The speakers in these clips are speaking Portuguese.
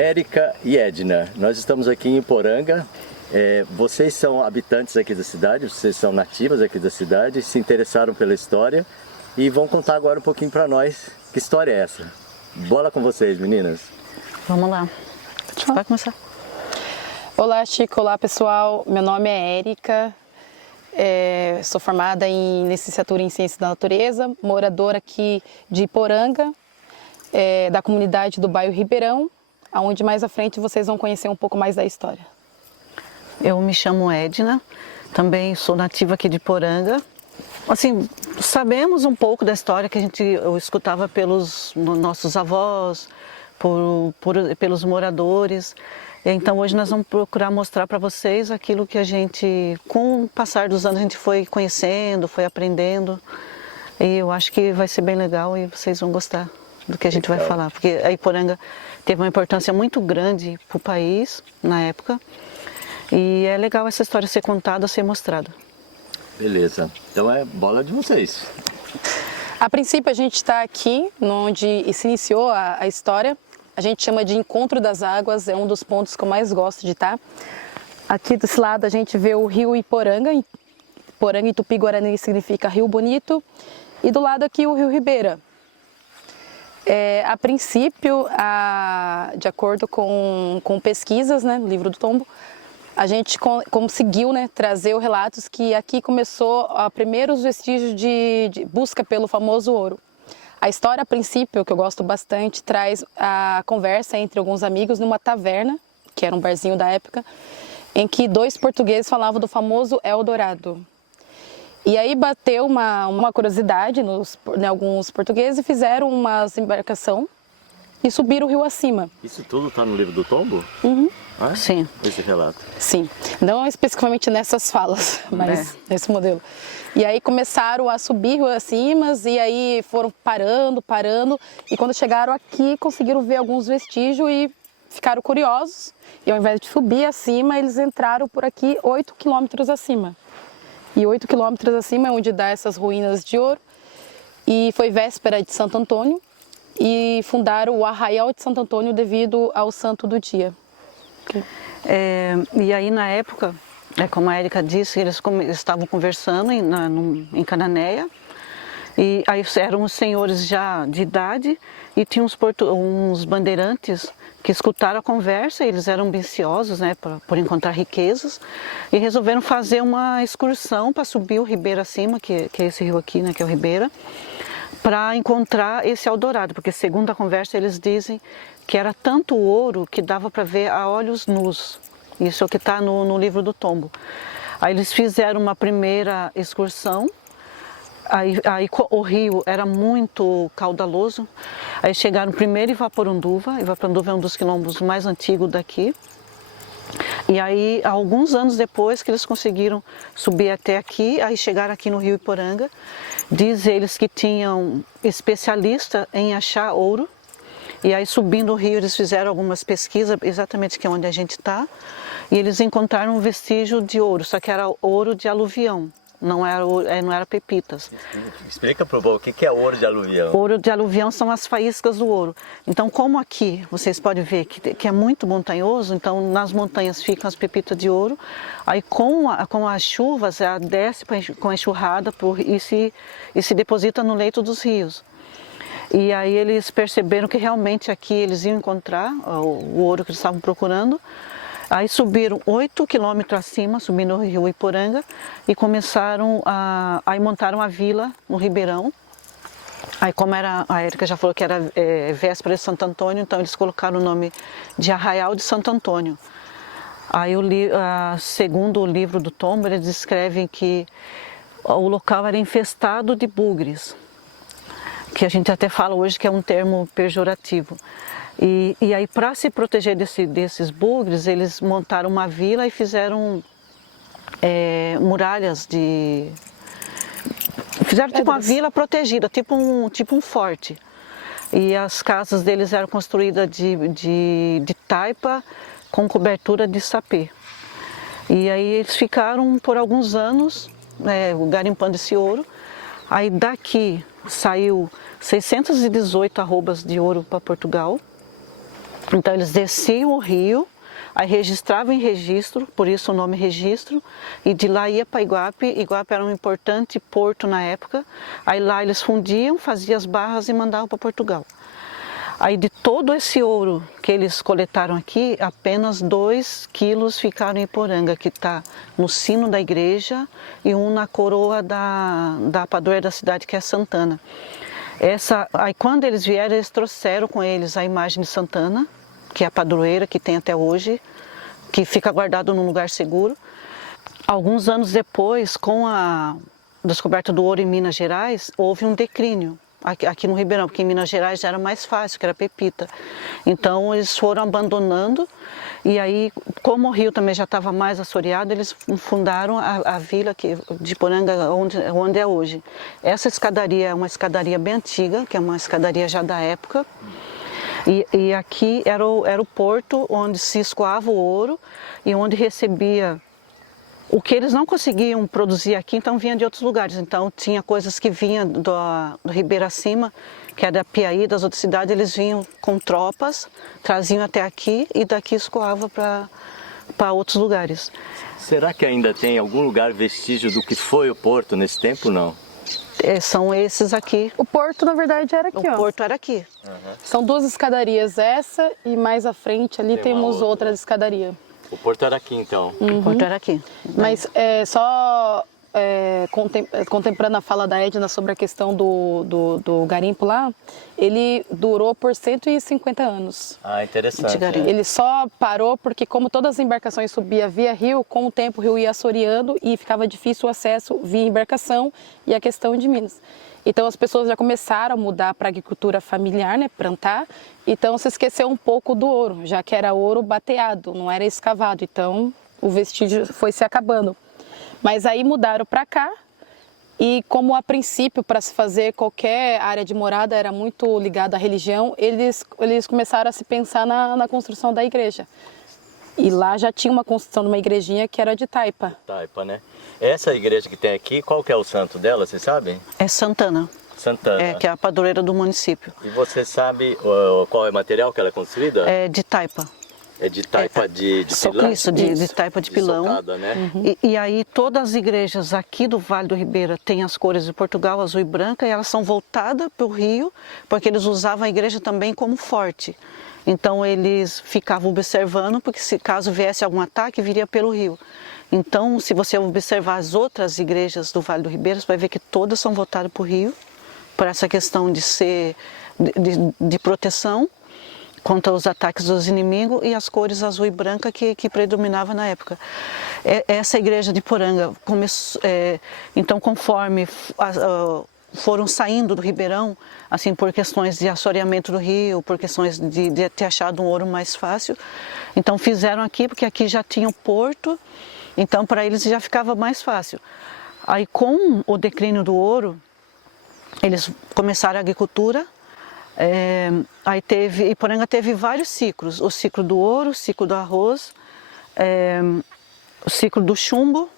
Érica e Edna, nós estamos aqui em Iporanga. Vocês são habitantes aqui da cidade, vocês são nativas aqui da cidade, se interessaram pela história e vão contar agora um pouquinho para nós que história é essa. Bola com vocês, meninas. Vamos lá. Pode começar. Olá, Chico. Olá, pessoal. Meu nome é Érica. Sou formada em licenciatura em Ciências da Natureza, moradora aqui de Iporanga, da comunidade do bairro Ribeirão, onde mais à frente vocês vão conhecer um pouco mais da história. Eu me chamo Edna, também sou nativa aqui de Iporanga. Assim, sabemos um pouco da história que eu escutava pelos nossos avós, pelos moradores. Então hoje nós vamos procurar mostrar para vocês aquilo que a gente, com o passar dos anos, a gente foi conhecendo, foi aprendendo. E eu acho que vai ser bem legal e vocês vão gostar do que a gente vai falar. Porque a Iporanga teve uma importância muito grande para o país na época. E é legal essa história ser contada, ser mostrada. Beleza, então é bola de vocês. A princípio a gente está aqui, onde se iniciou a história. A gente chama de Encontro das Águas, é um dos pontos que eu mais gosto de estar. Aqui desse lado a gente vê o rio Iporanga. Iporanga em Tupi-Guarani significa Rio Bonito. E do lado aqui o rio Ribeira. A princípio, de acordo com pesquisas, né, no livro do Tombo, a gente conseguiu, né, trazer os relatos que aqui começou a primeiros vestígios de busca pelo famoso ouro. A história, a princípio, que eu gosto bastante, traz a conversa entre alguns amigos numa taverna, que era um barzinho da época, em que dois portugueses falavam do famoso Eldorado. E aí bateu uma curiosidade em alguns portugueses e fizeram uma embarcação e subiram o rio acima. Isso tudo está no livro do Tombo? Uhum. Ah, sim. Esse relato? Sim. Não especificamente nessas falas, mas nesse modelo. E aí começaram a subir rio acima e aí foram parando. E quando chegaram aqui, conseguiram ver alguns vestígios e ficaram curiosos. E ao invés de subir acima, eles entraram por aqui 8 quilômetros acima. E 8 quilômetros acima é onde dá essas ruínas de ouro. E foi véspera de Santo Antônio. E fundaram o Arraial de Santo Antônio devido ao santo do dia. E aí na época, como a Érica disse, eles estavam conversando em Cananéia. E aí eram os senhores já de idade e tinha uns bandeirantes que escutaram a conversa. Eles eram ambiciosos, né, por encontrar riquezas, e resolveram fazer uma excursão para subir o Ribeira acima, que é esse rio aqui, né, que é o Ribeira, para encontrar esse Eldorado, porque segundo a conversa eles dizem que era tanto ouro que dava para ver a olhos nus. Isso é o que está no livro do Tombo. Aí eles fizeram uma primeira excursão. Aí o rio era muito caudaloso. Aí chegaram primeiro em Ivaporunduva. Ivaporunduva é um dos quilombos mais antigos daqui. E aí, alguns anos depois que eles conseguiram subir até aqui, aí chegaram aqui no rio Iporanga. Diz eles que tinham especialista em achar ouro. E aí, subindo o rio, eles fizeram algumas pesquisas, exatamente que é onde a gente está. E eles encontraram um vestígio de ouro, só que era ouro de aluvião. Não era pepitas. Explica para o povo o que é ouro de aluvião. Ouro de aluvião são as faíscas do ouro. Então, como aqui vocês podem ver que é muito montanhoso, então nas montanhas ficam as pepitas de ouro. Aí com as chuvas, ela desce com a enxurrada e se deposita no leito dos rios. E aí eles perceberam que realmente aqui eles iam encontrar o ouro que eles estavam procurando. Aí subiram 8 quilômetros acima, subindo o rio Iporanga, e começaram aí montaram a vila no Ribeirão. Aí como a Érica já falou que era véspera de Santo Antônio, então eles colocaram o nome de Arraial de Santo Antônio. Aí segundo o livro do Tombo, eles descrevem que o local era infestado de bugres, que a gente até fala hoje que é um termo pejorativo. E aí, para se proteger desses bugres, eles montaram uma vila e fizeram muralhas Fizeram tipo uma vila protegida, tipo um forte. E as casas deles eram construídas de taipa com cobertura de sapê. E aí eles ficaram por alguns anos garimpando esse ouro. Aí daqui saiu 618 arrobas de ouro para Portugal. Então eles desciam o rio, aí registravam em registro, por isso o nome registro, e de lá ia para Iguape. Iguape era um importante porto na época, aí lá eles fundiam, faziam as barras e mandavam para Portugal. Aí de todo esse ouro que eles coletaram aqui, apenas 2 quilos ficaram em Iporanga, que está no sino da igreja e um na coroa da padroeira da cidade, que é Santana. Aí quando eles vieram, eles trouxeram com eles a imagem de Santana, que é a padroeira que tem até hoje, que fica guardado num lugar seguro. Alguns anos depois, com a descoberta do ouro em Minas Gerais, houve um declínio aqui no Ribeirão, porque em Minas Gerais já era mais fácil, que era pepita. Então eles foram abandonando, e aí, como o rio também já estava mais assoreado, eles fundaram a vila de Iporanga, onde é hoje. Essa escadaria é uma escadaria bem antiga, que é uma escadaria já da época, e aqui era o porto onde se escoava o ouro e onde recebia o que eles não conseguiam produzir aqui, então vinha de outros lugares. Então tinha coisas que vinham do Ribeira Acima, que era da Piaí, das outras cidades, eles vinham com tropas, traziam até aqui e daqui escoava para outros lugares. Será que ainda tem algum lugar vestígio do que foi o porto nesse tempo, não? São esses aqui. O porto, na verdade, era aqui, ó. O porto era aqui. São 2 escadarias, essa e mais à frente ali temos outra escadaria. O porto era aqui, então. O porto era aqui. Mas só contemplando a fala da Edna sobre a questão do garimpo lá, ele durou por 150 anos. Ah, interessante. Ele só parou porque, como todas as embarcações subiam via rio, com o tempo o rio ia assoreando e ficava difícil o acesso via embarcação e a questão de Minas. Então as pessoas já começaram a mudar para a agricultura familiar, né, plantar, então se esqueceu um pouco do ouro, já que era ouro bateado, não era escavado, então o vestígio foi se acabando. Mas aí mudaram para cá e como a princípio para se fazer qualquer área de morada era muito ligada à religião, eles começaram a se pensar na construção da igreja. E lá já tinha uma construção de uma igrejinha que era de taipa. Taipa, né? Essa igreja que tem aqui, qual que é o santo dela, você sabe? É Santana. Santana. Que é a padroeira do município. E você sabe qual é o material que ela é construída? É de taipa. É de taipa de pilão? Isso, de taipa de pilão. Socada, né? E aí todas as igrejas aqui do Vale do Ribeira têm as cores de Portugal, azul e branca, e elas são voltadas para o rio, porque eles usavam a igreja também como forte. Então eles ficavam observando, porque se caso viesse algum ataque, viria pelo rio. Então, se você observar as outras igrejas do Vale do Ribeira, você vai ver que todas são voltadas para o rio, por essa questão de ser de proteção contra os ataques dos inimigos, e as cores azul e branca que predominavam na época. Essa igreja de Iporanga começou, então, conforme foram saindo do Ribeirão, assim, por questões de assoreamento do rio, por questões de ter achado um ouro mais fácil, então fizeram aqui, porque aqui já tinha o porto, então para eles já ficava mais fácil. Aí com o declínio do ouro, eles começaram a agricultura. Iporanga teve vários ciclos, o ciclo do ouro, o ciclo do arroz, o ciclo do chumbo,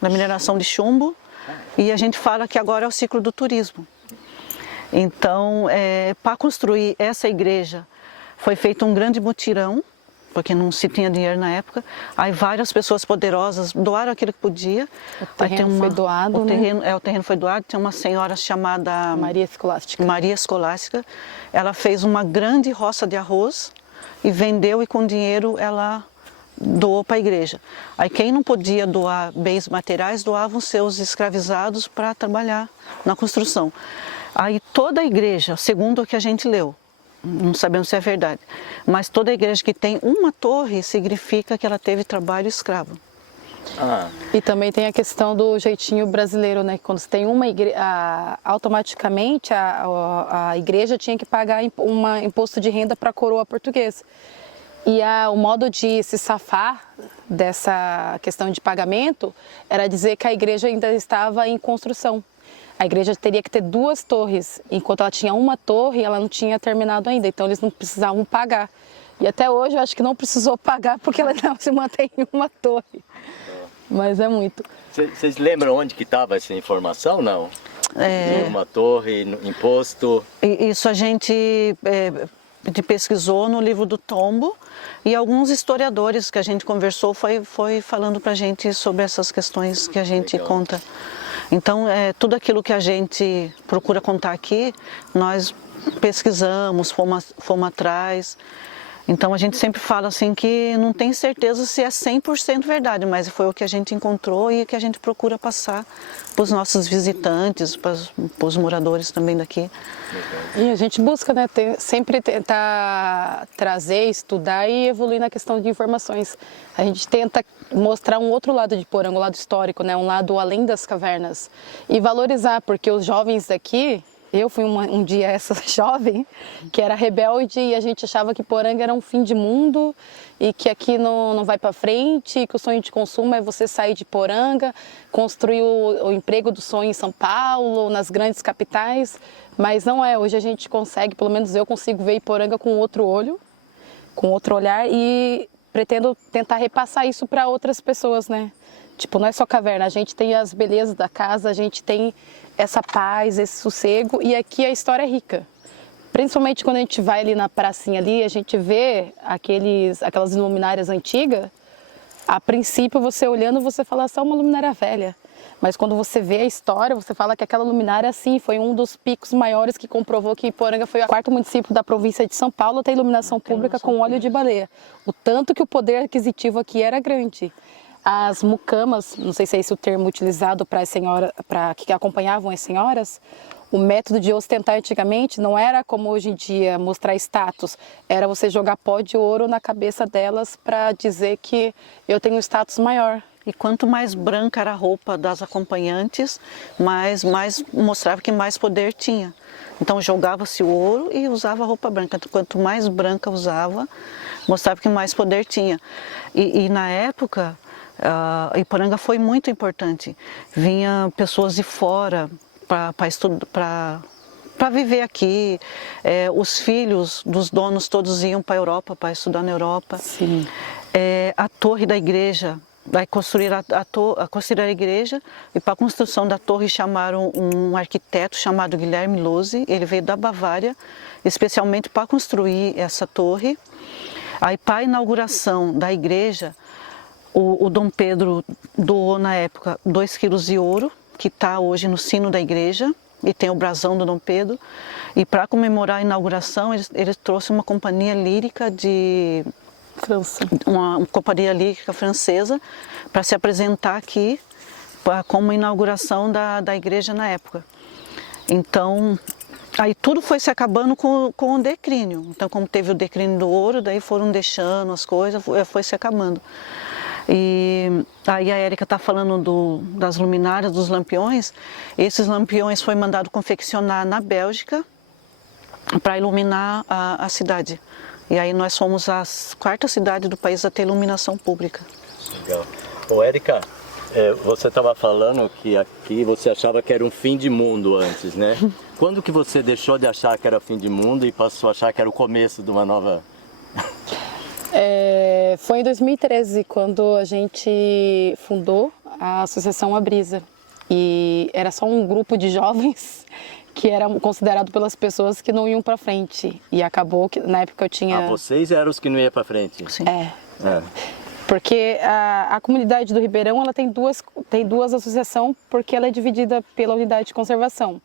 da mineração de chumbo, e a gente fala que agora é o ciclo do turismo. Então, para construir essa igreja, foi feito um grande mutirão, porque não se tinha dinheiro na época. Aí várias pessoas poderosas doaram aquilo que podia. O terreno foi doado, né? O terreno foi doado. Tem uma senhora chamada Maria Escolástica. Maria Escolástica. Ela fez uma grande roça de arroz e vendeu, e com dinheiro ela doou para a igreja. Aí quem não podia doar bens materiais, doavam seus escravizados para trabalhar na construção. Aí toda a igreja, segundo o que a gente leu, não sabemos se é verdade, mas toda igreja que tem uma torre significa que ela teve trabalho escravo. E também tem a questão do jeitinho brasileiro, né? Quando você tem uma igreja, automaticamente a igreja tinha que pagar um imposto de renda para a coroa portuguesa. E o modo de se safar dessa questão de pagamento era dizer que a igreja ainda estava em construção. A igreja teria que ter 2 torres, enquanto ela tinha uma torre, ela não tinha terminado ainda, então eles não precisavam pagar. E até hoje eu acho que não precisou pagar, porque ela não se mantém em uma torre. Mas é muito. Vocês lembram onde que estava essa informação, não? Uma torre, imposto? Isso a gente pesquisou no livro do Tombo, e alguns historiadores que a gente conversou foi falando para a gente sobre essas questões que a gente conta. Então, tudo aquilo que a gente procura contar aqui, nós pesquisamos, fomos atrás. Então a gente sempre fala assim que não tem certeza se é 100% verdade, mas foi o que a gente encontrou e que a gente procura passar para os nossos visitantes, para os moradores também daqui. E a gente busca, né, sempre tentar trazer, estudar e evoluir na questão de informações. A gente tenta mostrar um outro lado de Poranga, um lado histórico, né, um lado além das cavernas. E valorizar, porque os jovens daqui... Eu fui um dia essa jovem que era rebelde e a gente achava que Poranga era um fim de mundo e que aqui não vai para frente, e que o sonho de consumo é você sair de Poranga, construir o emprego do sonho em São Paulo, nas grandes capitais, mas não é. Hoje a gente consegue, pelo menos eu consigo ver Poranga com outro olho, com outro olhar, e pretendo tentar repassar isso para outras pessoas, né? Tipo, não é só caverna, a gente tem as belezas da casa, a gente tem essa paz, esse sossego, e aqui a história é rica. Principalmente quando a gente vai ali na pracinha ali, a gente vê aquelas luminárias antigas, a princípio você olhando, você fala só uma luminária velha. Mas quando você vê a história, você fala que aquela luminária, sim, foi um dos picos maiores que comprovou que Poranga foi o quarto município da província de São Paulo a ter iluminação pública com óleo de baleia. O tanto que o poder aquisitivo aqui era grande. As mucamas, não sei se é esse o termo utilizado para as senhoras, para que acompanhavam as senhoras, o método de ostentar antigamente não era como hoje em dia mostrar status, era você jogar pó de ouro na cabeça delas para dizer que eu tenho um status maior. E quanto mais branca era a roupa das acompanhantes, mais mostrava que mais poder tinha. Então jogava-se o ouro e usava a roupa branca. Quanto mais branca usava, mostrava que mais poder tinha. E na época, Iporanga foi muito importante. Vinha pessoas de fora para viver aqui. Os filhos dos donos todos iam para a Europa, para estudar na Europa. Sim. A torre da igreja, vai construir construir a igreja, e para a construção da torre chamaram um arquiteto chamado Guilherme Lose. Ele veio da Bavária, especialmente para construir essa torre. Aí, para a inauguração da igreja, o Dom Pedro doou na época 2 quilos de ouro, que está hoje no sino da igreja, e tem o brasão do Dom Pedro. E para comemorar a inauguração, ele trouxe uma companhia lírica de França. Uma companhia lírica francesa para se apresentar aqui como inauguração da igreja na época. Então, aí tudo foi se acabando com o declínio. Então, como teve o declínio do ouro, daí foram deixando as coisas, foi se acabando. E aí a Érica está falando das luminárias, dos lampiões. Esses lampiões foi mandado confeccionar na Bélgica para iluminar a cidade. E aí nós fomos a 4ª cidade do país a ter iluminação pública. Legal. Ô Érica, você estava falando que aqui você achava que era um fim de mundo antes, né? Quando que você deixou de achar que era fim de mundo e passou a achar que era o começo de uma nova... Foi em 2013, quando a gente fundou a Associação A Brisa. E era só um grupo de jovens que era considerado pelas pessoas que não iam para frente. E acabou que na época eu tinha... vocês eram os que não iam para frente? Sim. Porque a comunidade do Ribeirão ela tem duas associações, porque ela é dividida pela unidade de conservação.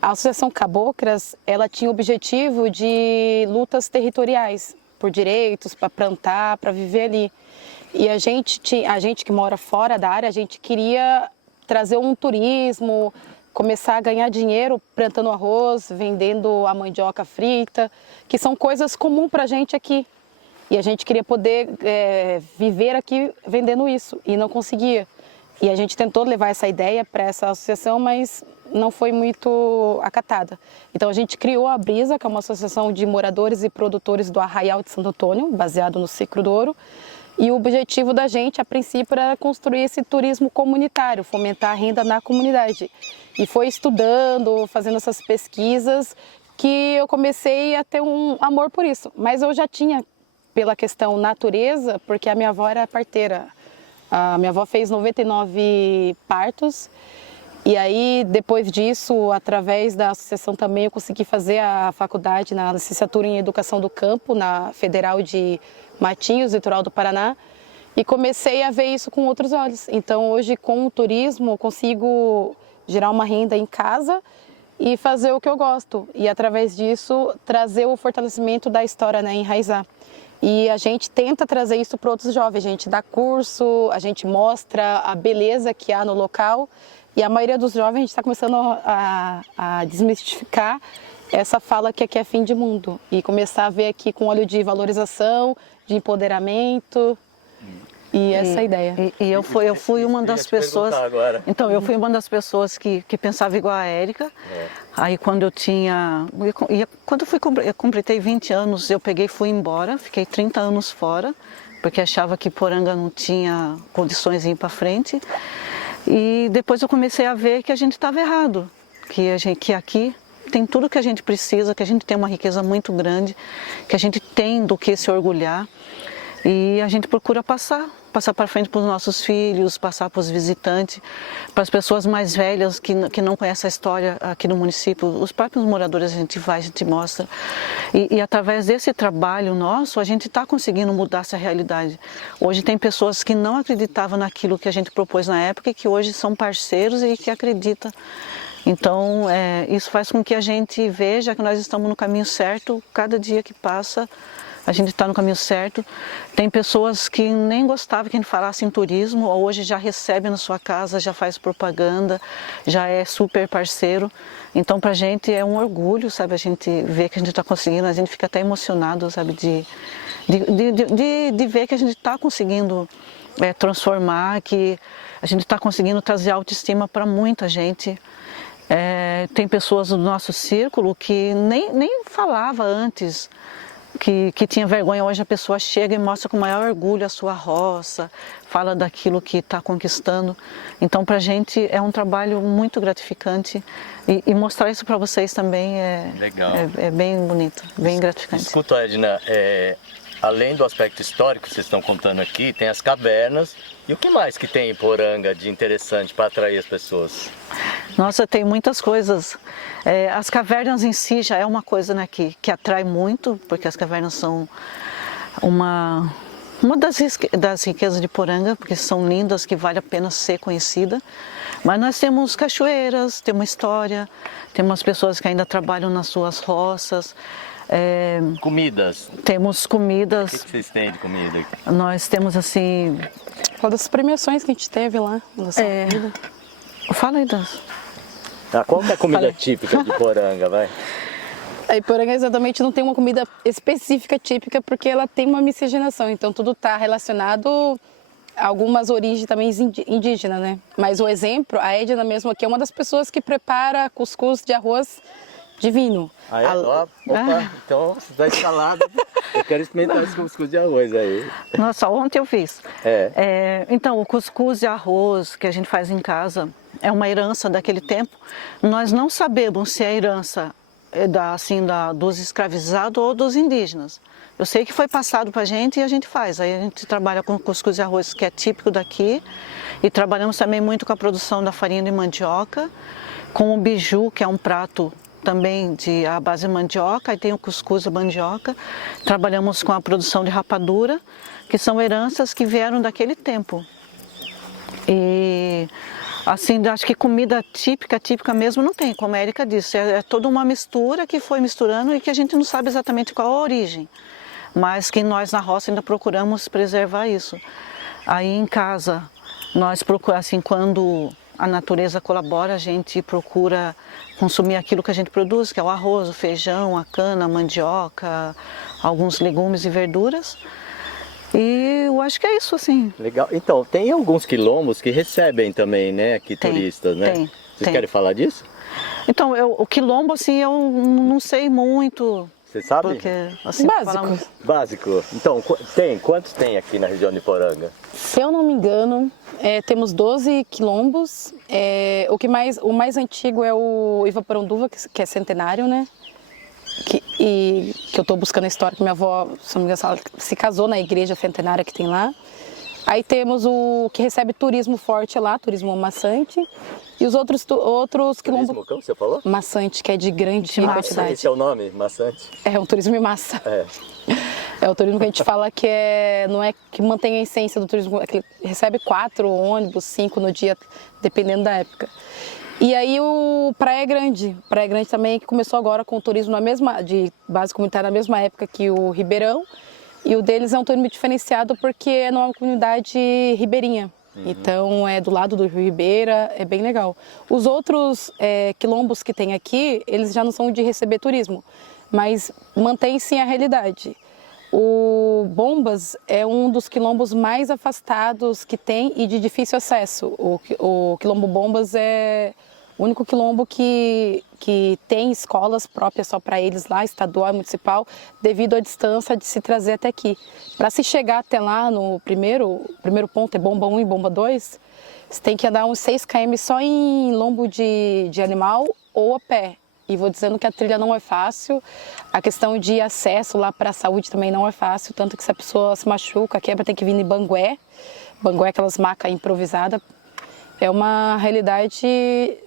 A Associação Cabocras, ela tinha o objetivo de lutas territoriais, por direitos, para plantar, para viver ali. E a gente que mora fora da área, a gente queria trazer um turismo, começar a ganhar dinheiro plantando arroz, vendendo a mandioca frita, que são coisas comuns para a gente aqui. E a gente queria poder viver aqui vendendo isso, e não conseguia. E a gente tentou levar essa ideia para essa associação, mas não foi muito acatada. Então a gente criou a Brisa, que é uma associação de moradores e produtores do Arraial de Santo Antônio, baseado no Ciclo do Ouro. E o objetivo da gente, a princípio, era construir esse turismo comunitário, fomentar a renda na comunidade. E foi estudando, fazendo essas pesquisas, que eu comecei a ter um amor por isso. Mas eu já tinha, pela questão natureza, porque a minha avó era parteira. A minha avó fez 99 partos E aí, depois disso, através da associação também, eu consegui fazer a faculdade na licenciatura em Educação do Campo, na Federal de Matinhos, litoral do Paraná, e comecei a ver isso com outros olhos. Então, hoje, com o turismo, eu consigo gerar uma renda em casa e fazer o que eu gosto. E, através disso, trazer o fortalecimento da história, né, enraizar. E a gente tenta trazer isso para outros jovens. A gente dá curso, a gente mostra a beleza que há no local. E a maioria dos jovens, a gente está começando a desmistificar essa fala que aqui é fim de mundo. E começar a ver aqui com olho de valorização, de empoderamento. E essa é a ideia. Eu fui uma das pessoas. Então, eu fui uma das pessoas que pensava igual a Érica. Aí quando eu completei 20 anos, eu peguei e fui embora, fiquei 30 anos fora, porque achava que Poranga não tinha condições de ir para frente. E depois eu comecei a ver que a gente estava errado, que aqui tem tudo que a gente precisa, que a gente tem uma riqueza muito grande, que a gente tem do que se orgulhar. E a gente procura passar para frente para os nossos filhos, passar para os visitantes, para as pessoas mais velhas que não conhecem a história aqui no município. Os próprios moradores a gente mostra. E através desse trabalho nosso, a gente está conseguindo mudar essa realidade. Hoje tem pessoas que não acreditavam naquilo que a gente propôs na época e que hoje são parceiros e que acreditam. Então, isso faz com que a gente veja que nós estamos no caminho certo. Cada dia que passa, a gente está no caminho certo. Tem pessoas que nem gostavam que a gente falasse em turismo, hoje já recebe na sua casa, já faz propaganda, já é super parceiro. Então, para a gente é um orgulho, sabe, a gente ver que a gente está conseguindo, a gente fica até emocionado, sabe, de ver que a gente está conseguindo transformar, que a gente está conseguindo trazer autoestima para muita gente. Tem pessoas do nosso círculo que nem falava antes, que tinha vergonha. Hoje a pessoa chega e mostra com o maior orgulho a sua roça, fala daquilo que está conquistando. Então, para a gente é um trabalho muito gratificante e mostrar isso para vocês também é bem bonito, bem gratificante. Escuta, Edna, além do aspecto histórico que vocês estão contando aqui, tem as cavernas. E o que mais que tem em Poranga de interessante para atrair as pessoas? Nossa, tem muitas coisas. As cavernas em si já é uma coisa, né, que atrai muito, porque as cavernas são uma das riquezas de Poranga, porque são lindas, que vale a pena ser conhecida. Mas nós temos cachoeiras, temos história, temos pessoas que ainda trabalham nas suas roças. Comidas. Temos comidas. O que vocês têm de comida? Nós temos assim... Fala das premiações que a gente teve lá. Fala aí das... Qual que é a comida típica de Poranga, vai? Aí Poranga exatamente não tem uma comida específica típica, porque ela tem uma miscigenação, então tudo está relacionado a algumas origens também indígenas, né? Mas o exemplo, a Edna mesmo aqui é uma das pessoas que prepara cuscuz de arroz divino. Então você está escalado. Eu quero experimentar esse cuscuz de arroz aí. Nossa, ontem eu fiz. Então, o cuscuz de arroz que a gente faz em casa é uma herança daquele tempo. Nós não sabemos se é herança dos escravizados ou dos indígenas. Eu sei que foi passado para a gente e a gente faz. Aí a gente trabalha com cuscuz de arroz, que é típico daqui. E trabalhamos também muito com a produção da farinha de mandioca, com o biju, que é um prato também à base de mandioca, e tem o cuscuz de mandioca. Trabalhamos com a produção de rapadura, que são heranças que vieram daquele tempo. E assim, acho que comida típica mesmo não tem, como a Érica disse, é toda uma mistura que foi misturando e que a gente não sabe exatamente qual a origem, mas que nós na roça ainda procuramos preservar isso. Aí em casa, nós procuramos, assim, quando a natureza colabora, a gente procura consumir aquilo que a gente produz, que é o arroz, o feijão, a cana, a mandioca, alguns legumes e verduras. E eu acho que é isso, assim. Legal. Então, tem alguns quilombos que recebem também, né, aqui turistas, né? Vocês querem falar disso? Então, o quilombo, assim, eu não sei muito. Você sabe? Porque, assim, Básico. Então, quantos tem aqui na região de Poranga? Se eu não me engano, temos 12 quilombos. O mais antigo é o Ivaporanduva, que é centenário, né? Que eu estou buscando a história, que minha avó, se não me engano, ela se casou na igreja centenária que tem lá. Aí temos o que recebe turismo forte lá, turismo maçante. E os outros quilombos... Turismo, como você falou? Maçante, que é de grande quantidade. Esse é o nome, maçante? É um turismo em massa. É o turismo que a gente fala que não é que mantém a essência do turismo, é que recebe 4 ônibus, 5 no dia, dependendo da época. E aí o Praia Grande também que começou agora com o turismo de base comunitária na mesma época que o Ribeirão. E o deles é um turismo diferenciado porque é numa comunidade ribeirinha. Então é do lado do Rio Ribeira, é bem legal. Os outros quilombos que tem aqui, eles já não são de receber turismo, mas mantém sim a realidade. O Bombas é um dos quilombos mais afastados que tem e de difícil acesso. O quilombo Bombas é o único quilombo que tem escolas próprias só para eles lá, estadual e municipal, devido à distância de se trazer até aqui. Para se chegar até lá, o primeiro ponto é Bomba 1 e Bomba 2, você tem que andar uns 6 km só em lombo de animal ou a pé. E vou dizendo que a trilha não é fácil, a questão de acesso lá para a saúde também não é fácil, tanto que se a pessoa se machuca, quebra, tem que vir em bangué, aquelas macas improvisadas. É uma realidade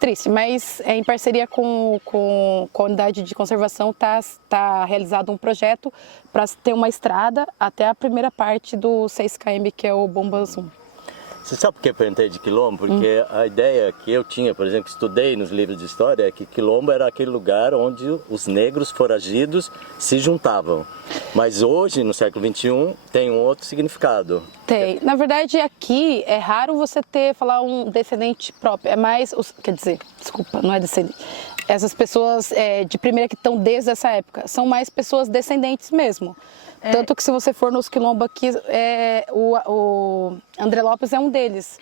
triste, mas em parceria com a unidade de conservação tá realizado um projeto para ter uma estrada até a primeira parte do 6 km, que é o Bombas 1. Você sabe por que eu perguntei de quilombo? Porque a ideia que eu tinha, por exemplo, que estudei nos livros de história, é que quilombo era aquele lugar onde os negros foragidos se juntavam. Mas hoje, no século XXI, tem um outro significado. Tem. Na verdade, aqui é raro você falar um descendente próprio. É mais, não é descendente. Essas pessoas de primeira que estão desde essa época, são mais pessoas descendentes mesmo. Tanto que se você for nos quilombos aqui, o André Lopes é um deles.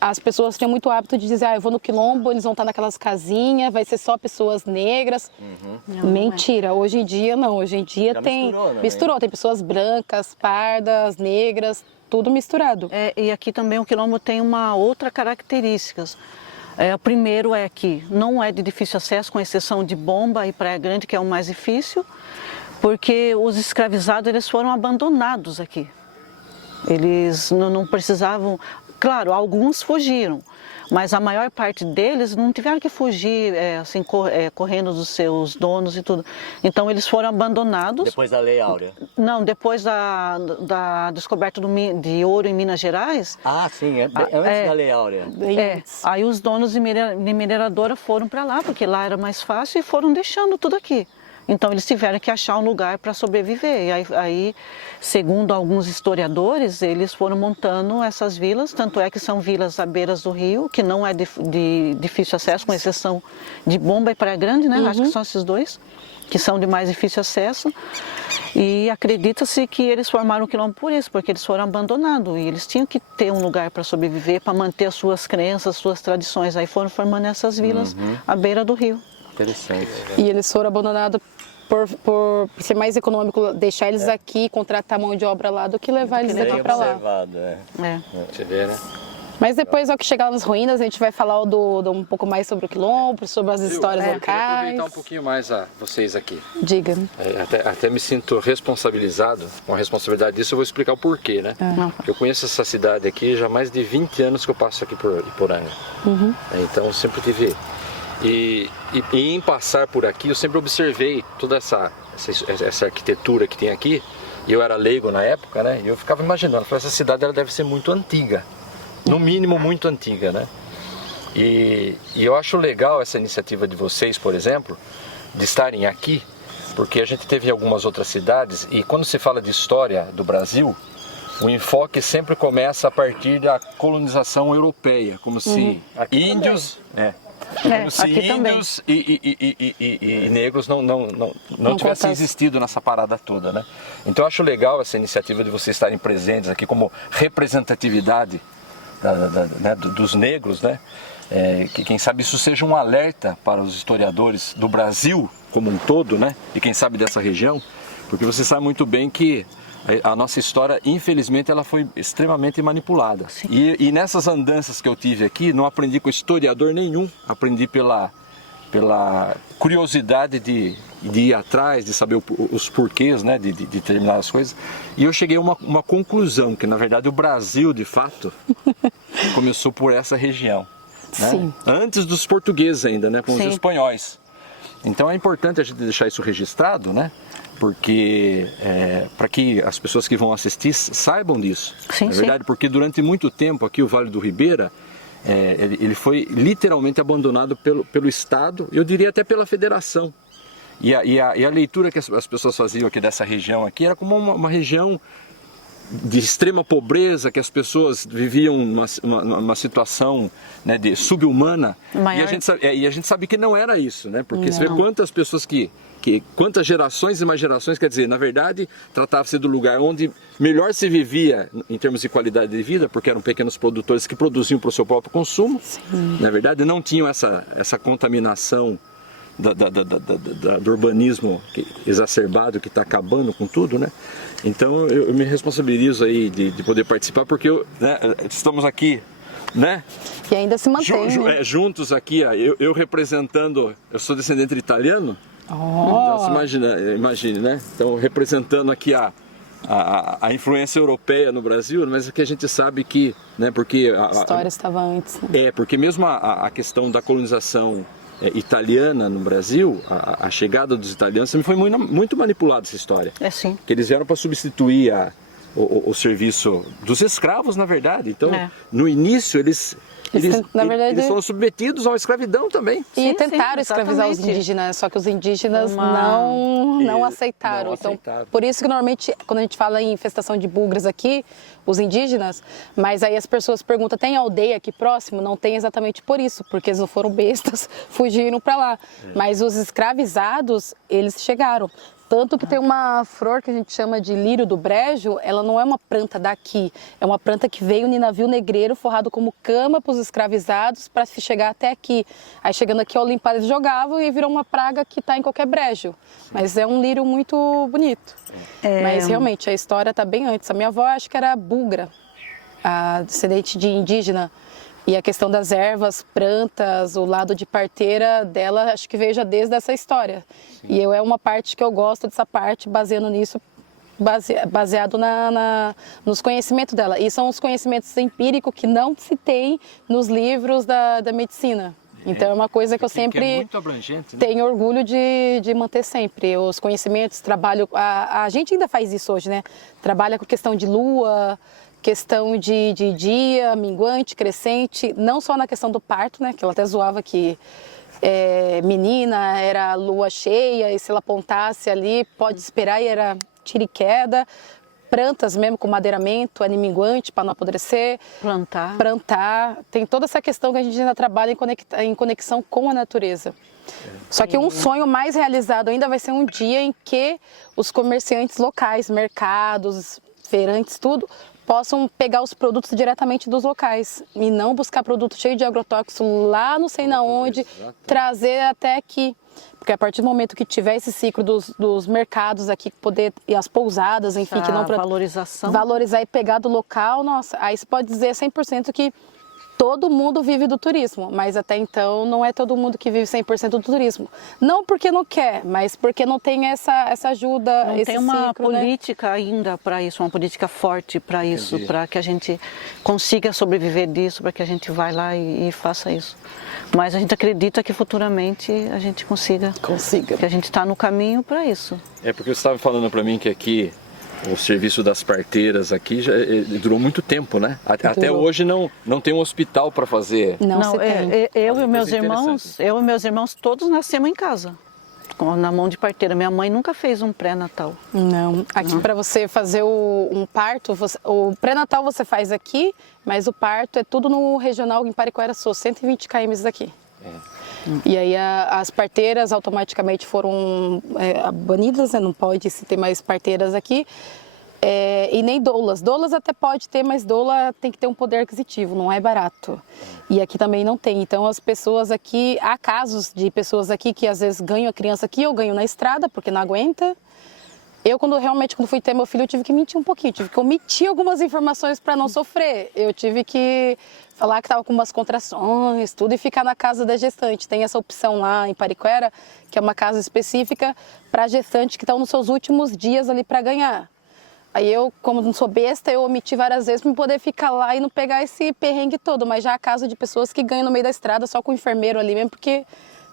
As pessoas tinham muito hábito de dizer, eu vou no quilombo, eles vão estar naquelas casinhas, vai ser só pessoas negras. Mentira, hoje em dia não, hoje em dia já misturou, tem pessoas brancas, pardas, negras, tudo misturado. E aqui também o quilombo tem uma outra característica. O primeiro é que não é de difícil acesso, com exceção de Bomba e Praia Grande, que é o mais difícil, porque os escravizados eles foram abandonados aqui. Eles não precisavam... Claro, alguns fugiram, mas a maior parte deles não tiveram que fugir assim, correndo dos seus donos e tudo. Então eles foram abandonados. Depois da Lei Áurea? Não, depois da descoberta de ouro em Minas Gerais. Ah, sim, antes da Lei Áurea. Aí os donos de mineradora foram para lá, porque lá era mais fácil, e foram deixando tudo aqui. Então eles tiveram que achar um lugar para sobreviver. E aí, segundo alguns historiadores, eles foram montando essas vilas, tanto é que são vilas à beiras do rio, que não é de difícil acesso, com exceção de Bomba e Praia Grande, né? Acho que são esses dois, que são de mais difícil acesso. E acredita-se que eles formaram o quilombo por isso, porque eles foram abandonados e eles tinham que ter um lugar para sobreviver, para manter as suas crenças, suas tradições. Aí foram formando essas vilas à beira do rio. Interessante. E eles foram abandonados por ser mais econômico deixar eles aqui, contratar mão de obra lá, do que levar eles daqui para lá. Você vê, né? Mas depois, ao que chegar nas ruínas, a gente vai falar um pouco mais sobre o quilombo, sobre as histórias locais. Eu queria aproveitar um pouquinho mais vocês aqui. Diga. Até me sinto responsabilizado com a responsabilidade disso, eu vou explicar o porquê, né? Eu conheço essa cidade aqui já há mais de 20 anos que eu passo aqui por Iporanga. Então eu sempre tive... E em passar por aqui, eu sempre observei toda essa arquitetura que tem aqui. E eu era leigo na época, né? E eu ficava imaginando, essa cidade ela deve ser muito antiga. No mínimo, muito antiga, né? E eu acho legal essa iniciativa de vocês, por exemplo, de estarem aqui, porque a gente teve em algumas outras cidades, e quando se fala de história do Brasil, o enfoque sempre começa a partir da colonização europeia, como se índios... Como se índios e negros não tivessem existido nessa parada toda, né? Então eu acho legal essa iniciativa de vocês estarem presentes aqui como representatividade dos negros, né? Que quem sabe isso seja um alerta para os historiadores do Brasil como um todo, né? E quem sabe dessa região, porque você sabe muito bem que a nossa história, infelizmente, ela foi extremamente manipulada. E nessas andanças que eu tive aqui, não aprendi com historiador nenhum, aprendi pela pela curiosidade de ir atrás, de saber os porquês, né, de determinadas coisas. E eu cheguei a uma conclusão, que na verdade o Brasil, de fato, começou por essa região. Né? Sim. Antes dos portugueses ainda, né, com os Sim. espanhóis. Então é importante a gente deixar isso registrado, né? Porque para que as pessoas que vão assistir saibam disso. Sim, Na verdade, porque durante muito tempo aqui o Vale do Ribeira, ele foi literalmente abandonado pelo Estado, eu diria até pela Federação. E a leitura que as pessoas faziam aqui dessa região aqui era como uma região de extrema pobreza, que as pessoas viviam uma situação, né, de subhumana. Maior... E a gente sabe que não era isso, né? Porque você vê quantas pessoas quantas gerações e mais gerações, quer dizer, na verdade, tratava-se do lugar onde melhor se vivia em termos de qualidade de vida, porque eram pequenos produtores que produziam para o seu próprio consumo. Sim. Na verdade, não tinham essa contaminação do urbanismo exacerbado que está acabando com tudo, né? Então eu me responsabilizo aí de poder participar, porque estamos aqui, né? E ainda se mantém, né? Juntos aqui, eu representando, eu sou descendente de italiano, então você imagine, né? Então representando aqui a influência europeia no Brasil, mas que a gente sabe que, né? Porque a história estava antes. Né? Porque mesmo a questão da colonização italiana no Brasil, a chegada dos italianos também foi muito manipulada essa história. Sim. Que eles vieram para substituir o serviço dos escravos, na verdade. Então, no início, eles foram submetidos à escravidão também. E tentaram escravizar os indígenas, só que os indígenas não aceitaram. Então, por isso que normalmente, quando a gente fala em infestação de bugres aqui, os indígenas, mas aí as pessoas perguntam, tem aldeia aqui próximo? Não tem exatamente por isso, porque eles não foram bestas, fugiram para lá. Mas os escravizados, eles chegaram. Tanto que tem uma flor que a gente chama de lírio do brejo, ela não é uma planta daqui, é uma planta que veio em navio negreiro forrado como cama para os escravizados para se chegar até aqui. Aí chegando aqui ao limpar eles jogavam e virou uma praga que está em qualquer brejo. Mas é um lírio muito bonito. Mas realmente a história está bem antes. A minha avó acho que era bugra, a descendente de indígena. E a questão das ervas, plantas, o lado de parteira dela, acho que veio já desde essa história. Sim. E é uma parte que eu gosto dessa parte, baseando nisso, baseado nos conhecimentos dela. E são os conhecimentos empíricos que não se tem nos livros da medicina. Então é uma coisa que eu sempre é muito abrangente, né? Tenho orgulho de manter sempre. Os conhecimentos, trabalho... A gente ainda faz isso hoje, né? Trabalha com questão de lua... questão de dia, minguante, crescente, não só na questão do parto, né, que ela até zoava que menina era lua cheia e se ela apontasse ali, pode esperar e era tiro e queda, plantas mesmo com madeiramento, minguante para não apodrecer, plantar, tem toda essa questão que a gente ainda trabalha em conexão com a natureza. Só que um sonho mais realizado ainda vai ser um dia em que os comerciantes locais, mercados, feirantes, tudo, possam pegar os produtos diretamente dos locais e não buscar produto cheio de agrotóxico lá não sei na onde, trazer até aqui. Porque a partir do momento que tiver esse ciclo dos mercados aqui, poder, e as pousadas, enfim, que não... Valorizar e pegar do local, nossa, aí você pode dizer 100% que todo mundo vive do turismo, mas até então não é todo mundo que vive 100% do turismo. Não porque não quer, mas porque não tem essa ajuda, não esse tem uma ciclo, política, né? Ainda para isso, uma política forte para isso, para que a gente consiga sobreviver disso, para que a gente vá lá e faça isso. Mas a gente acredita que futuramente a gente consiga. Que a gente está no caminho para isso. Porque você estava falando para mim que aqui o serviço das parteiras aqui já durou muito tempo, né? Até hoje não tem um hospital para fazer. Eu e meus irmãos todos nascemos em casa, na mão de parteira. Minha mãe nunca fez um pré-natal. Não, aqui para você fazer um parto, o pré-natal você faz aqui, mas o parto é tudo no regional em Pariquera-Sul, 120 km daqui. E aí as parteiras automaticamente foram banidas, né? Não pode se ter mais parteiras aqui. E nem doulas. Doulas até pode ter, mas doula tem que ter um poder aquisitivo, não é barato. E aqui também não tem. Então as pessoas aqui, há casos de pessoas aqui que às vezes ganham a criança aqui ou ganham na estrada porque não aguenta. Eu, quando fui ter meu filho, eu tive que mentir um pouquinho, tive que omitir algumas informações para não sofrer. Eu tive que falar que estava com umas contrações, tudo, e ficar na casa da gestante. Tem essa opção lá em Pariquera, que é uma casa específica para gestante que estão nos seus últimos dias ali para ganhar. Aí eu, como não sou besta, eu omiti várias vezes para poder ficar lá e não pegar esse perrengue todo. Mas já a casa de pessoas que ganham no meio da estrada só com o enfermeiro ali mesmo, porque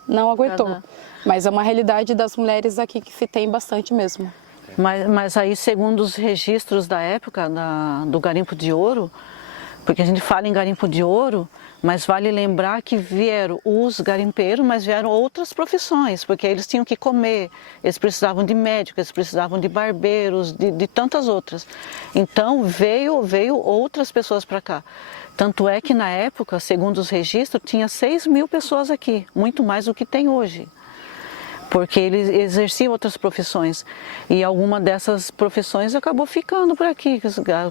não aguentou. Mas é uma realidade das mulheres aqui que se tem bastante mesmo. Mas aí, segundo os registros da época do garimpo de ouro, porque a gente fala em garimpo de ouro, mas vale lembrar que vieram os garimpeiros, mas vieram outras profissões, porque eles tinham que comer, eles precisavam de médicos, eles precisavam de barbeiros, de tantas outras. Então veio outras pessoas para cá. Tanto é que na época, segundo os registros, tinha 6.000 pessoas aqui, muito mais do que tem hoje. Porque eles exerciam outras profissões e alguma dessas profissões acabou ficando por aqui,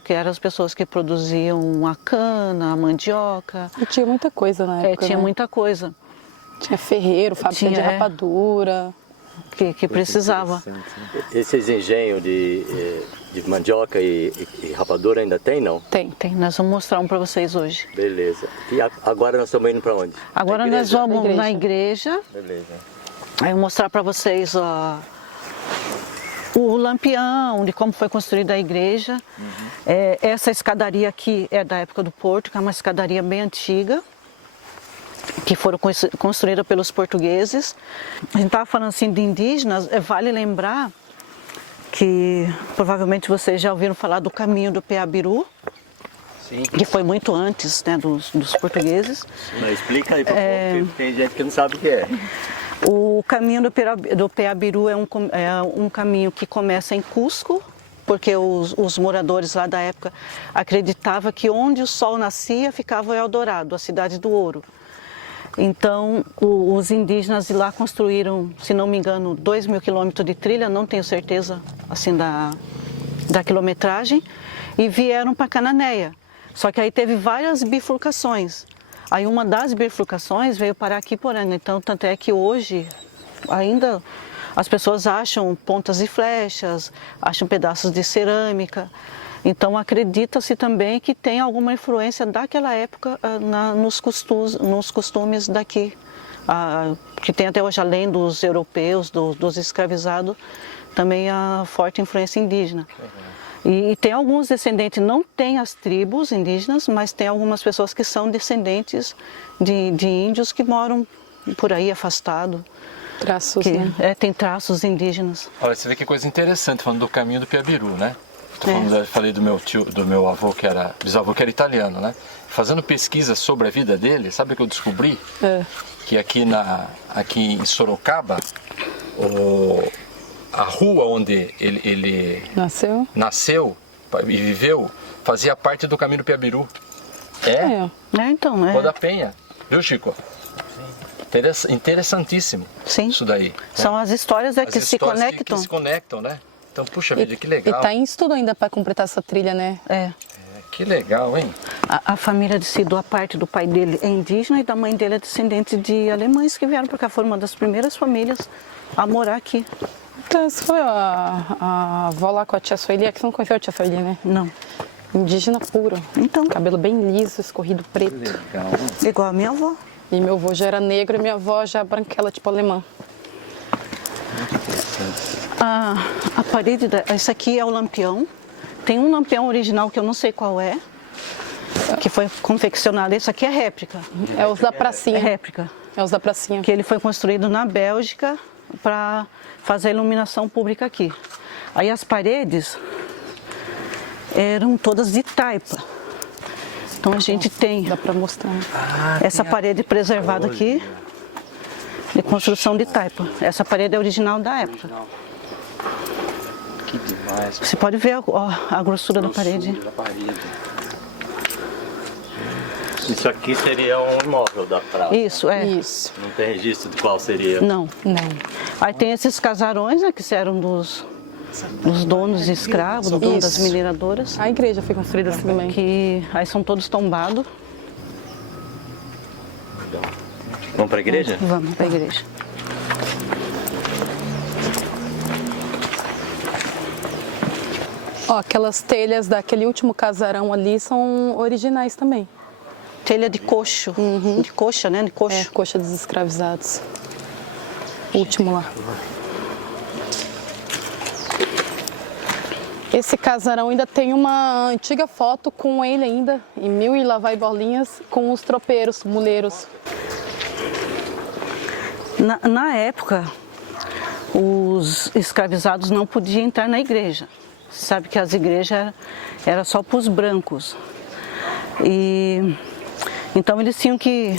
que eram as pessoas que produziam a cana, a mandioca. E tinha muita coisa na época, tinha muita coisa. Tinha ferreiro, fábrica de rapadura. Que precisava. Esses engenhos de mandioca e rapadura ainda tem, não? Tem. Nós vamos mostrar um para vocês hoje. Beleza. E agora nós estamos indo para onde? Agora nós vamos na igreja. Beleza. Aí eu vou mostrar para vocês o lampião, de como foi construída a igreja. Essa escadaria aqui é da época do Porto, que é uma escadaria bem antiga, que foram construídas pelos portugueses. A gente estava falando assim de indígenas, vale lembrar que provavelmente vocês já ouviram falar do caminho do Peabiru. Sim. Que foi muito antes, né, dos portugueses. Mas explica aí, porque tem gente que não sabe o que é. O caminho do Peabiru é um caminho que começa em Cusco, porque os moradores lá da época acreditavam que onde o sol nascia ficava o Eldorado, a cidade do ouro. Então, os indígenas de lá construíram, se não me engano, 2.000 quilômetros de trilha, não tenho certeza assim da quilometragem, e vieram para Cananéia. Só que aí teve várias bifurcações. Aí uma das bifurcações veio parar aqui em Poranga, então tanto é que hoje ainda as pessoas acham pontas e flechas, acham pedaços de cerâmica. Então acredita-se também que tem alguma influência daquela época nos costumes daqui, que tem até hoje, além dos europeus, dos escravizados, também a forte influência indígena. E tem alguns descendentes, não tem as tribos indígenas, mas tem algumas pessoas que são descendentes de índios que moram por aí afastados. Traços, né? Tem traços indígenas. Olha, você vê que coisa interessante, falando do caminho do Peabiru, né? Falei do meu tio, do meu avô, que era bisavô, que era italiano, né? Fazendo pesquisa sobre a vida dele, sabe o que eu descobri? Que aqui em Sorocaba, a rua onde ele nasceu e viveu fazia parte do caminho do Peabiru. Então, Rua da Penha, viu, Chico? Interessantíssimo. Sim. Isso daí. São as histórias que se conectam. Que se conectam, né? Então, puxa vida, que legal. E tá em estudo ainda para completar essa trilha, né? Que legal, hein? A família de Cido, a parte do pai dele é indígena e da mãe dele é descendente de alemães que vieram para cá. Foram uma das primeiras famílias a morar aqui. Então, essa foi a avó lá com a tia Sueli, que você não conheceu a tia Sueli, né? Não. Indígena puro. Então. Cabelo bem liso, escorrido preto. Legal. Igual a minha avó. E meu avô já era negro e minha avó já branquela, tipo alemã. A parede, essa aqui é o lampião. Tem um lampião original que eu não sei qual é, que foi confeccionado. Esse aqui é réplica. É os da pracinha. É réplica. É os da pracinha. Que ele foi construído na Bélgica para fazer a iluminação pública aqui. Aí as paredes eram todas de taipa. Então a gente tem... Dá para mostrar. Essa parede preservada aqui, de construção de taipa. Essa parede é original da época. Que demais. Você pode ver a grossura da parede. Isso aqui seria um imóvel da praça. Isso, Isso. Não tem registro de qual seria? Não. Não. Aí tem esses casarões, né, que eram dos donos de escravos, do dono das mineradoras. A igreja foi construída assim também. Que aí são todos tombados. Vamos para a igreja? Vamos para a igreja. Ó, aquelas telhas daquele último casarão ali são originais também. Telha de coxo, de coxa, né? De coxo. É, coxa dos escravizados. O último lá. Esse casarão ainda tem uma antiga foto com ele ainda, em Mil e Lá Vai Bolinhas, com os tropeiros, muleiros. Na época, os escravizados não podiam entrar na igreja. Você sabe que as igrejas eram só para os brancos. Então eles tinham que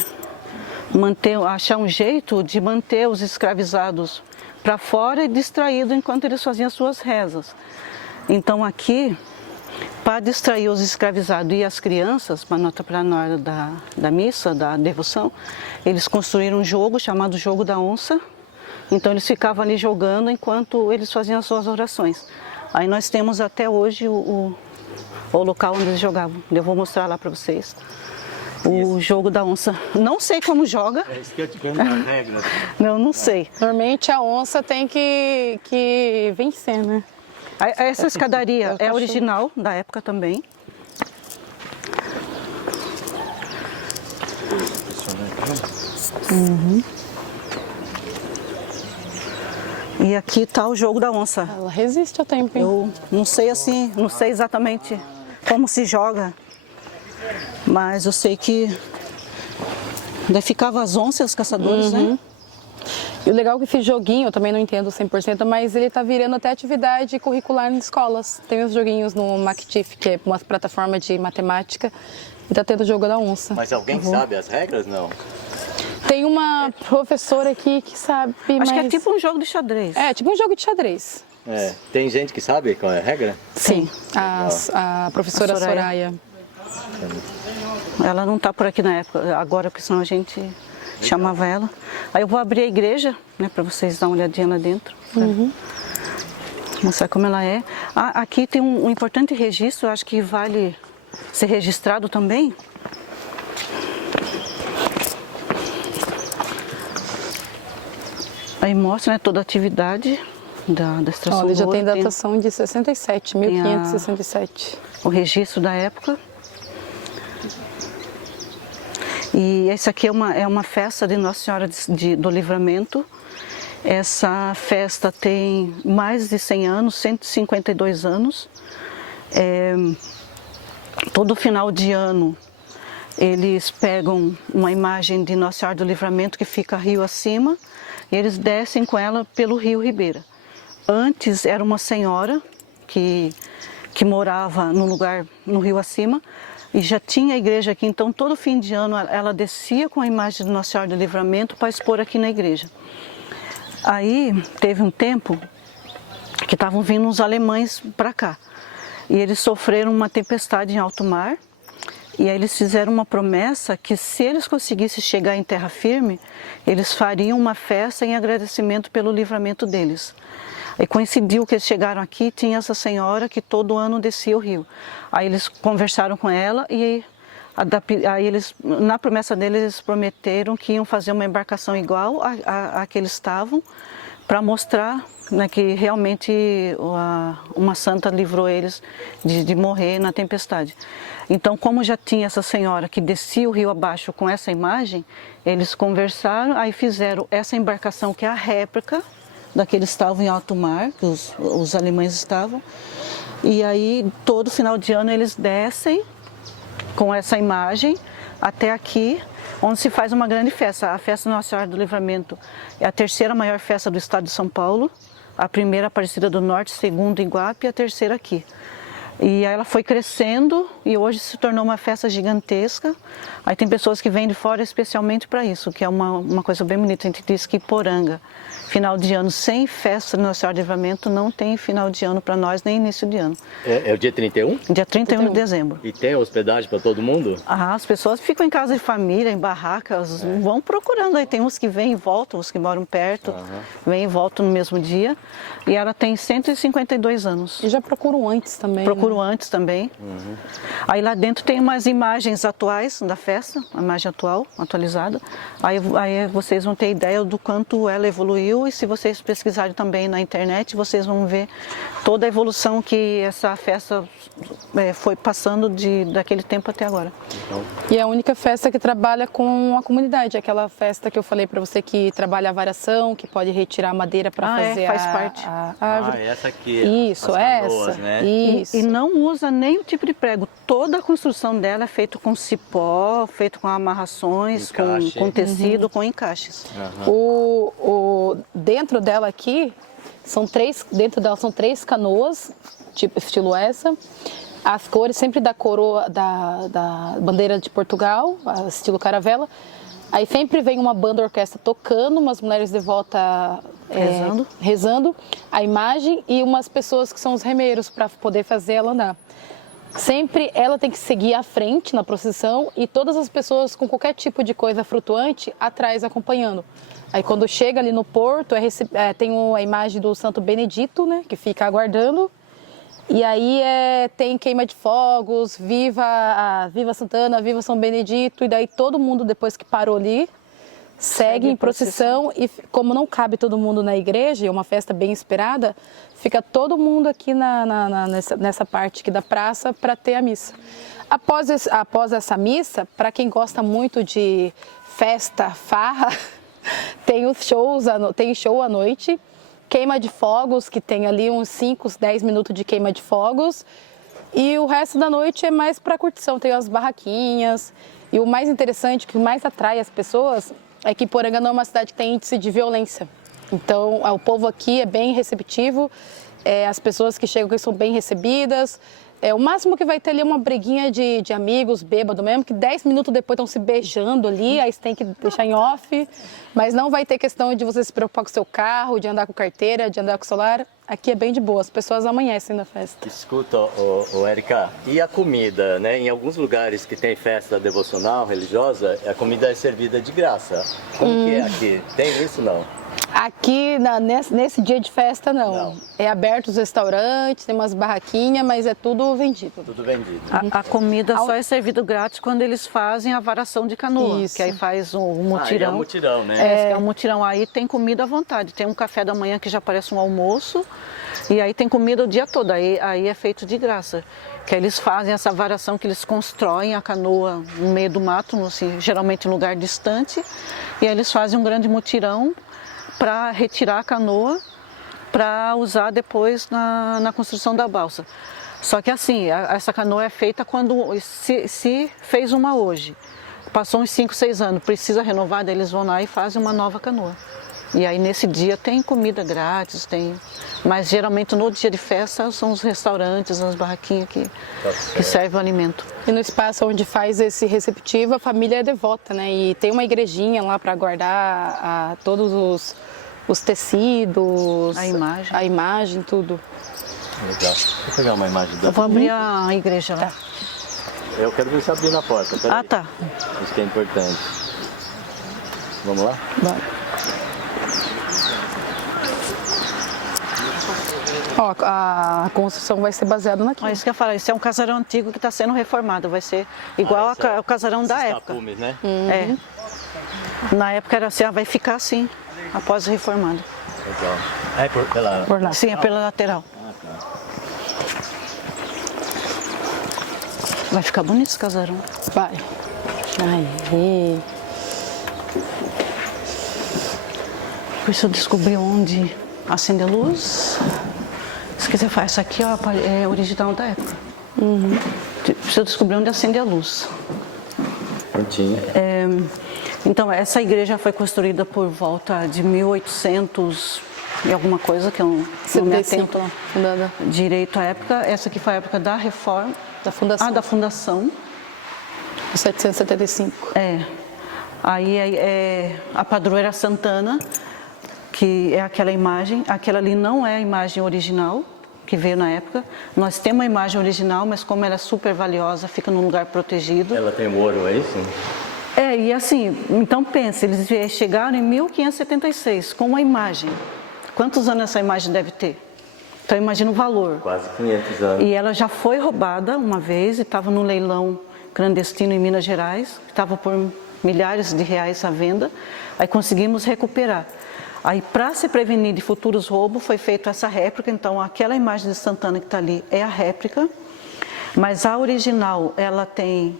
achar um jeito de manter os escravizados para fora e distraídos enquanto eles faziam as suas rezas. Então aqui, para distrair os escravizados e as crianças, para na hora da missa, da devoção, eles construíram um jogo chamado Jogo da Onça. Então eles ficavam ali jogando enquanto eles faziam as suas orações. Aí nós temos até hoje o local onde eles jogavam. Eu vou mostrar lá para vocês. O Jogo da Onça. Não sei como joga. É isso que eu te pergunto, as regras. Não sei. Normalmente a onça tem que vencer, né? Essa escadaria é original da época também. E aqui está o Jogo da Onça. Ela resiste ao tempo, hein? Eu não sei assim, não sei exatamente como se joga, mas eu sei que daí ficavam as onças e os caçadores, né? E o legal é que esse joguinho, eu também não entendo 100%, mas ele tá virando até atividade curricular em escolas. Tem os joguinhos no MacTIF, que é uma plataforma de matemática, e tá tendo o Jogo da Onça. Mas alguém sabe as regras? Não. Tem uma professora aqui que sabe, Acho que é tipo um jogo de xadrez. É, tipo um jogo de xadrez. É. Tem gente que sabe qual é a regra? Sim. A professora Soraya. Ela não está por aqui na época, agora, porque senão a gente chamava ela. Aí eu vou abrir a igreja, né, para vocês darem uma olhadinha lá dentro. Mostrar como ela é. Aqui tem um importante registro, acho que vale ser registrado também. Aí mostra, né, toda a atividade da extração Olha, do já ouro. tem datação de 67, 1567. O registro da época. E essa aqui é uma festa de Nossa Senhora do Livramento. Essa festa tem mais de 100 anos, 152 anos. Todo final de ano eles pegam uma imagem de Nossa Senhora do Livramento que fica rio acima e eles descem com ela pelo rio Ribeira. Antes era uma senhora que morava num lugar no rio acima e já tinha a igreja aqui, então todo fim de ano ela descia com a imagem de Nossa Senhora do Livramento para expor aqui na igreja. Aí teve um tempo que estavam vindo uns alemães para cá e eles sofreram uma tempestade em alto mar e aí eles fizeram uma promessa que se eles conseguissem chegar em terra firme, eles fariam uma festa em agradecimento pelo livramento deles. E coincidiu que eles chegaram aqui, tinha essa senhora que todo ano descia o rio. Aí eles conversaram com ela e aí eles, na promessa deles, eles prometeram que iam fazer uma embarcação igual a que eles estavam, para mostrar, né, que realmente uma santa livrou eles de morrer na tempestade. Então, como já tinha essa senhora que descia o rio abaixo com essa imagem, eles conversaram, aí fizeram essa embarcação que é a réplica da que eles estavam em alto mar, que os alemães estavam. E aí, todo final de ano, eles descem com essa imagem até aqui, onde se faz uma grande festa. A festa Nossa Senhora do Livramento é a terceira maior festa do estado de São Paulo, a primeira Aparecida do Norte, a segunda Iguape e a terceira aqui. E aí ela foi crescendo e hoje se tornou uma festa gigantesca. Aí tem pessoas que vêm de fora especialmente para isso, que é uma coisa bem bonita. A gente diz que Iporanga, final de ano sem festa de Nossa Senhora do Livramento, não tem final de ano para nós, nem início de ano. É o dia 31? Dia 31 de dezembro. E tem hospedagem para todo mundo? As pessoas ficam em casa de família, em barracas, vão procurando. Aí tem uns que vêm e voltam, os que moram perto, vêm e voltam no mesmo dia. E ela tem 152 anos. E já procuram antes também. Procuro antes também. Aí lá dentro tem umas imagens atuais da festa, a imagem atual, atualizada. Aí vocês vão ter ideia do quanto ela evoluiu 2000 e se vocês pesquisarem também na internet, vocês vão ver toda a evolução que essa festa foi passando daquele tempo até agora. E é a única festa que trabalha com a comunidade, aquela festa que eu falei para você que trabalha a variação, que pode retirar a madeira para fazer faz parte. a árvore. Essa aqui. Isso, canoas, essa. né? Isso. E não usa nem o tipo de prego. Toda a construção dela é feita com cipó, feito com amarrações, com tecido, com encaixes. Dentro dela aqui, dentro dela são 3 canoas, tipo estilo essa. As cores sempre da coroa, da bandeira de Portugal, estilo caravela. Aí sempre vem uma banda orquestra tocando, umas mulheres de volta rezando a imagem e umas pessoas que são os remeiros para poder fazer ela andar. Sempre ela tem que seguir à frente na procissão e todas as pessoas com qualquer tipo de coisa flutuante atrás acompanhando. Aí quando chega ali no porto, tem a imagem do Santo Benedito, né, que fica aguardando. E aí tem queima de fogos, viva Santana, viva São Benedito. E daí todo mundo, depois que parou ali, segue em procissão. E como não cabe todo mundo na igreja, é uma festa bem esperada, fica todo mundo aqui nessa parte aqui da praça para ter a missa. Após essa missa, para quem gosta muito de festa, farra, tem show à noite. Queima de fogos, que tem ali uns 5, 10 minutos de queima de fogos. E o resto da noite é mais para curtição, tem as barraquinhas. E o mais interessante, o que mais atrai as pessoas, é que Poranga não é uma cidade que tem índice de violência. Então, o povo aqui é bem receptivo, as pessoas que chegam aqui são bem recebidas. O máximo que vai ter ali é uma briguinha de amigos, bêbado mesmo, que 10 minutos depois estão se beijando ali, aí você tem que deixar em off. Mas não vai ter questão de você se preocupar com o seu carro, de andar com carteira, de andar com celular. Aqui é bem de boa, as pessoas amanhecem na festa. Escuta, Érica, e a comida, né? Em alguns lugares que tem festa devocional, religiosa, a comida é servida de graça. Como que é aqui? Tem isso não? Aqui, nesse dia de festa, não. É aberto os restaurantes, tem umas barraquinhas, mas é tudo vendido. Tudo vendido. A comida só é servida grátis quando eles fazem a varação de canoa, Isso. que aí faz um mutirão. É um mutirão, né? É um mutirão. Aí tem comida à vontade. Tem um café da manhã que já parece um almoço, e aí tem comida o dia todo. Aí é feito de graça. Que eles fazem essa varação, que eles constroem a canoa no meio do mato, assim, geralmente em um lugar distante, e aí eles fazem um grande mutirão para retirar a canoa para usar depois na construção da balsa. Só que assim, essa canoa é feita quando se fez uma hoje. Passou uns 5, 6 anos, precisa renovar, daí eles vão lá e fazem uma nova canoa. E aí nesse dia tem comida grátis, mas geralmente no dia de festa são os restaurantes, as barraquinhas que servem o alimento. E no espaço onde faz esse receptivo, a família é devota, né? E tem uma igrejinha lá para guardar todos os tecidos, a imagem, tudo. Legal. Vou pegar uma imagem Eu vou abrir a igreja lá. Eu quero ver se abrir na porta. Peraí. Tá. Isso que é importante. Vamos lá? Bora. Ó, a construção vai ser baseada naquilo. Isso que eu falo, esse é um casarão antigo que está sendo reformado, vai ser igual ao casarão da época. Tapumes, né? Na época era assim, vai ficar assim, após reformado. Legal. É Por lá. Sim, é pela lateral. Vai ficar bonito esse casarão. Vai. Aí. Por isso eu descobri onde acender a luz. Se quiser fazer isso aqui, ó, é original da época. Preciso descobrir onde acende a luz. Prontinho. Então, essa igreja foi construída por volta de 1800 e alguma coisa, que eu não me atento direito à época. Essa aqui foi a época da reforma. Da fundação. Da fundação. 775. Aí a padroeira Santana, que é aquela imagem. Aquela ali não é a imagem original que veio na época. Nós temos uma imagem original, mas como ela é super valiosa, fica num lugar protegido. Ela tem ouro, é isso? E assim, então pense, eles chegaram em 1576 com uma imagem. Quantos anos essa imagem deve ter? Então imagina o valor. Quase 500 anos. E ela já foi roubada uma vez e estava num leilão clandestino em Minas Gerais, estava por milhares de reais à venda. Aí conseguimos recuperar. Aí, para se prevenir de futuros roubos, foi feita essa réplica. Então, aquela imagem de Santana que está ali é a réplica, mas a original, ela tem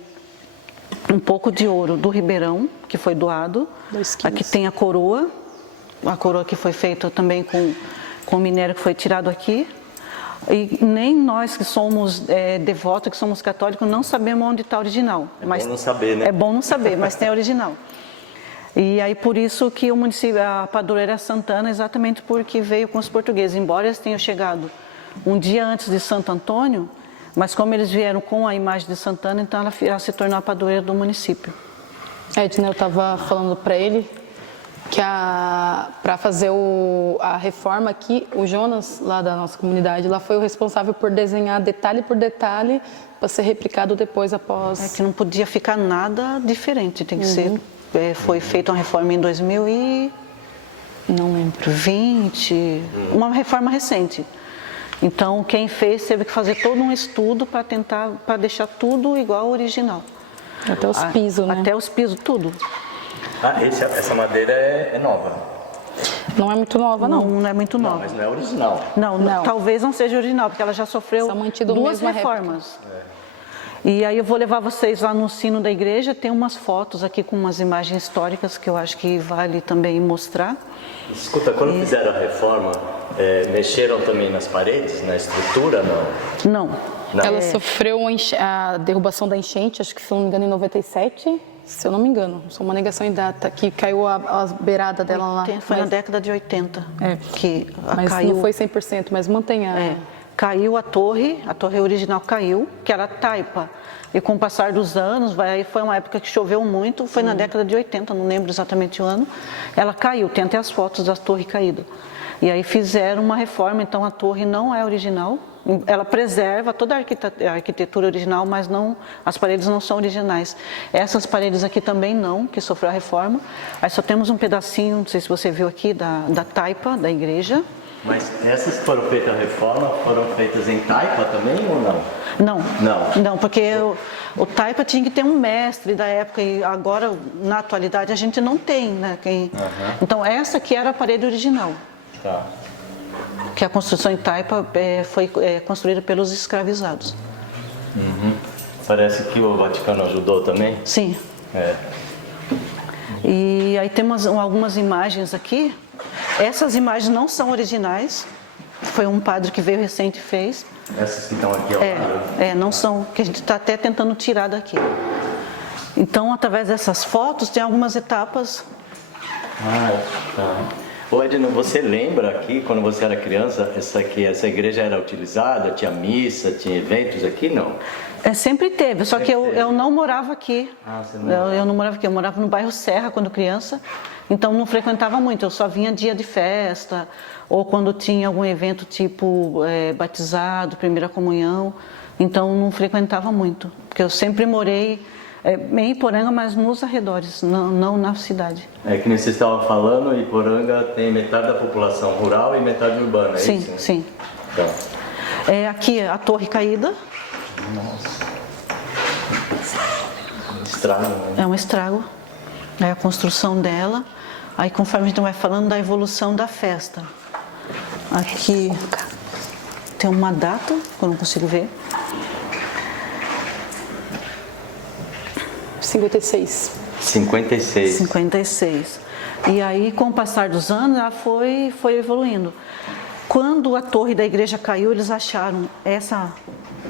um pouco de ouro do Ribeirão, que foi doado. 2 quilos. Aqui tem a coroa que foi feita também com minério que foi tirado aqui. E nem nós que somos devotos, que somos católicos, não sabemos onde está a original. Bom não saber, né? É bom não saber, mas tem a original. E aí por isso que o município, a padroeira Santana, exatamente porque veio com os portugueses. Embora eles tenham chegado um dia antes de Santo Antônio, mas como eles vieram com a imagem de Santana, então ela se tornou a padroeira do município. Edna, eu estava falando para ele que para fazer a reforma aqui, o Jonas, lá da nossa comunidade, lá foi o responsável por desenhar detalhe por detalhe para ser replicado depois após... É que não podia ficar nada diferente, tem que ser... foi feita uma reforma em 2020, uma reforma recente. Então, quem fez teve que fazer todo um estudo para deixar tudo igual ao original. Até os pisos, né? Até os pisos, tudo. Essa madeira é nova. Não é muito nova, não. Não é muito nova. Mas não é original. Não, talvez não seja original, porque ela já sofreu Só mantido 2 mesma reformas. E aí eu vou levar vocês lá no sino da igreja, tem umas fotos aqui com umas imagens históricas que eu acho que vale também mostrar. Escuta, quando fizeram a reforma, mexeram também nas paredes, na estrutura, não? Não. Ela sofreu a derrubação da enchente, acho que se não me engano em 97, se eu não me engano, sou uma negação em data, que caiu a beirada dela lá. Foi na década de 80 que mas caiu. não foi 100%, mas mantém a... Caiu a torre original caiu, que era taipa. E com o passar dos anos, aí foi uma época que choveu muito, foi na década de 80, não lembro exatamente o ano, ela caiu, tem até as fotos da torre caída. E aí fizeram uma reforma, então a torre não é original, ela preserva toda a arquitetura original, mas não, as paredes não são originais. Essas paredes aqui também não, que sofreu a reforma. Aí só temos um pedacinho, não sei se você viu aqui, da taipa da igreja. Mas essas que foram feitas a reforma, foram feitas em taipa também ou não? Não, porque o taipa tinha que ter um mestre da época e agora, na atualidade, a gente não tem, né? Então essa aqui era a parede original. Tá. Que a construção em taipa foi construída pelos escravizados. Parece que o Vaticano ajudou também? Sim. E aí temos algumas imagens aqui. Essas imagens não são originais. Foi um padre que veio recente e fez. Essas que estão aqui ao lado? Não são, que a gente está até tentando tirar daqui. Então, através dessas fotos, tem algumas etapas. Tá. Ô Edna, você lembra aqui, quando você era criança, essa igreja era utilizada? Tinha missa, tinha eventos aqui? Não? Sempre teve, só que eu não morava aqui. Você não... Eu não morava aqui, eu morava no bairro Serra quando criança, então não frequentava muito, eu só vinha dia de festa, ou quando tinha algum evento tipo batizado, primeira comunhão, então não frequentava muito, porque eu sempre morei em Iporanga, mas nos arredores, não na cidade. Que nem vocês estavam falando, Iporanga tem metade da população rural e metade urbana, é isso? Sim. Tá. Aqui a torre caída. Nossa. Estrago, né? É um estrago. É a construção dela. Aí conforme a gente vai falando da evolução da festa. Aqui tem uma data, que eu não consigo ver. 56. E aí, com o passar dos anos, ela foi evoluindo. Quando a torre da igreja caiu, eles acharam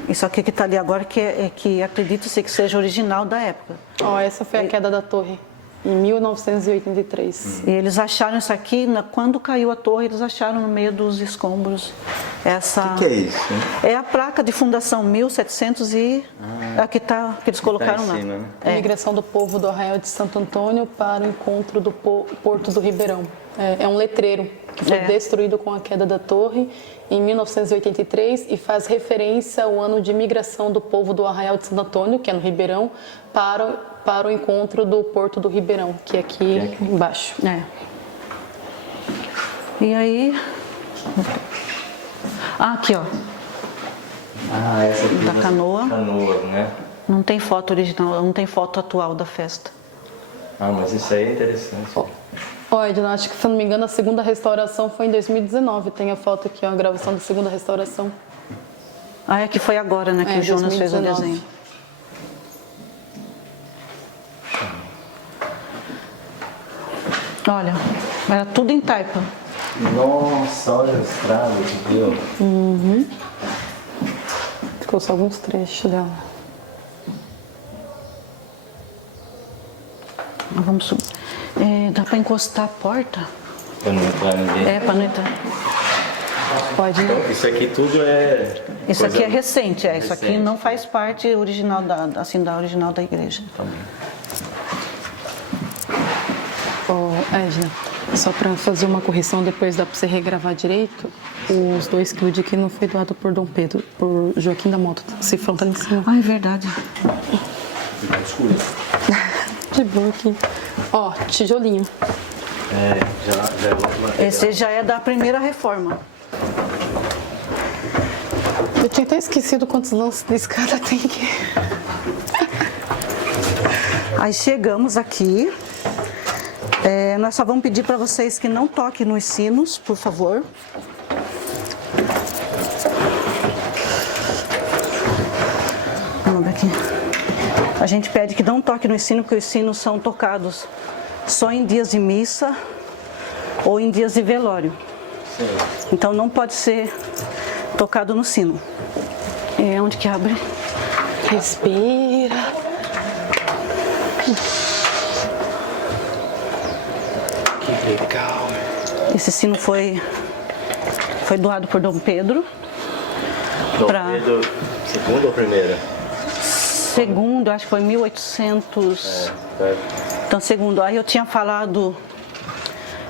isso aqui que está ali agora, que acredita-se que seja original da época. Essa foi a queda da torre, em 1983. E eles acharam isso aqui, quando caiu a torre, eles acharam no meio dos escombros essa... O que é isso? É a placa de fundação 1700 e aqui que eles colocaram lá. Cima, né? A migração do povo do Arraial de Santo Antônio para o encontro do Porto do Ribeirão. É um letreiro que foi destruído com a queda da torre em 1983 e faz referência ao ano de migração do povo do Arraial de Santo Antônio, que é no Ribeirão, para o encontro do Porto do Ribeirão, que é aqui embaixo. E aí... aqui, ó. Essa aqui da canoa. Canoa, né? Não tem foto original, não tem foto atual da festa. Mas isso aí é interessante. Olha, Edna, acho que, se não me engano, a segunda restauração foi em 2019. Tem a foto aqui, ó, a gravação da segunda restauração. Ah, é que foi agora, né, que o Jonas fez o 2019. desenho. Olha, era tudo em taipa. Nossa, olha o estrago que deu. Ficou só alguns trechos dela. Vamos subir. Dá pra encostar a porta? Pra não entrar ninguém. É, pra não entrar. Pode, né? Então, isso aqui tudo é... Isso coisa aqui é recente, Isso aqui recente. não faz parte original da original da igreja. Edna, só para fazer uma correção, depois dá para você regravar direito. Os 2 kg de aqui não foi doado por Dom Pedro, por Joaquim da Mota. O cifrão tá ali em cima. Ah, é verdade. De boa aqui. Ó, tijolinho. Já é outro material. Esse já é da primeira reforma. Eu tinha até esquecido quantos lances de escada tem aqui. Aí chegamos aqui. Nós só vamos pedir para vocês que não toquem nos sinos, por favor. Vamos ver aqui. A gente pede que não toque nos sinos, porque os sinos são tocados só em dias de missa ou em dias de velório. Sim. Então não pode ser tocado no sino. Onde que abre? Respira. Que legal. Esse sino foi doado por Dom Pedro. Dom pra- Pedro II ou primeiro? Segundo, acho que foi 1800. Então, segundo, aí eu tinha falado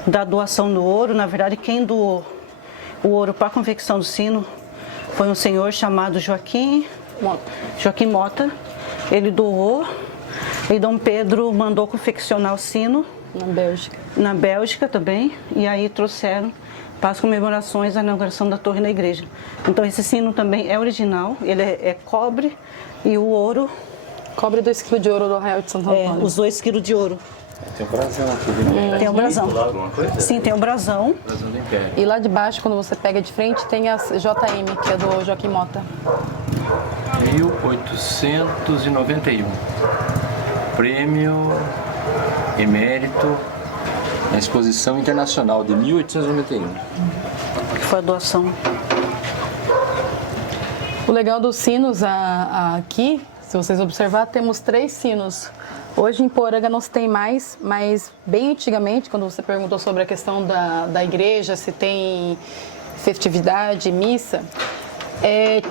da doação do ouro. Na verdade, quem doou o ouro para a confecção do sino foi um senhor chamado Joaquim Mota. Ele doou e Dom Pedro mandou confeccionar o sino Na Bélgica. na Bélgica também. E aí trouxeram para as comemorações da inauguração da torre da igreja. Então, esse sino também é original. Ele é cobre e o ouro, Cobre 2 kg de ouro do Arraial de Santo Antônio. os 2 quilos de ouro. Tem um brasão aqui, né? Tem o brasão. Alguma coisa? Sim, tem o brasão. Brasão do Império. E lá de baixo, quando você pega de frente, tem a JM, que é do Joaquim Mota. 1891. Prêmio Emérito na Exposição Internacional de 1891. Que foi a doação. O legal dos sinos aqui, se vocês observar, temos 3 sinos. Hoje em Poranga não se tem mais, mas bem antigamente, quando você perguntou sobre a questão da igreja, se tem festividade, missa,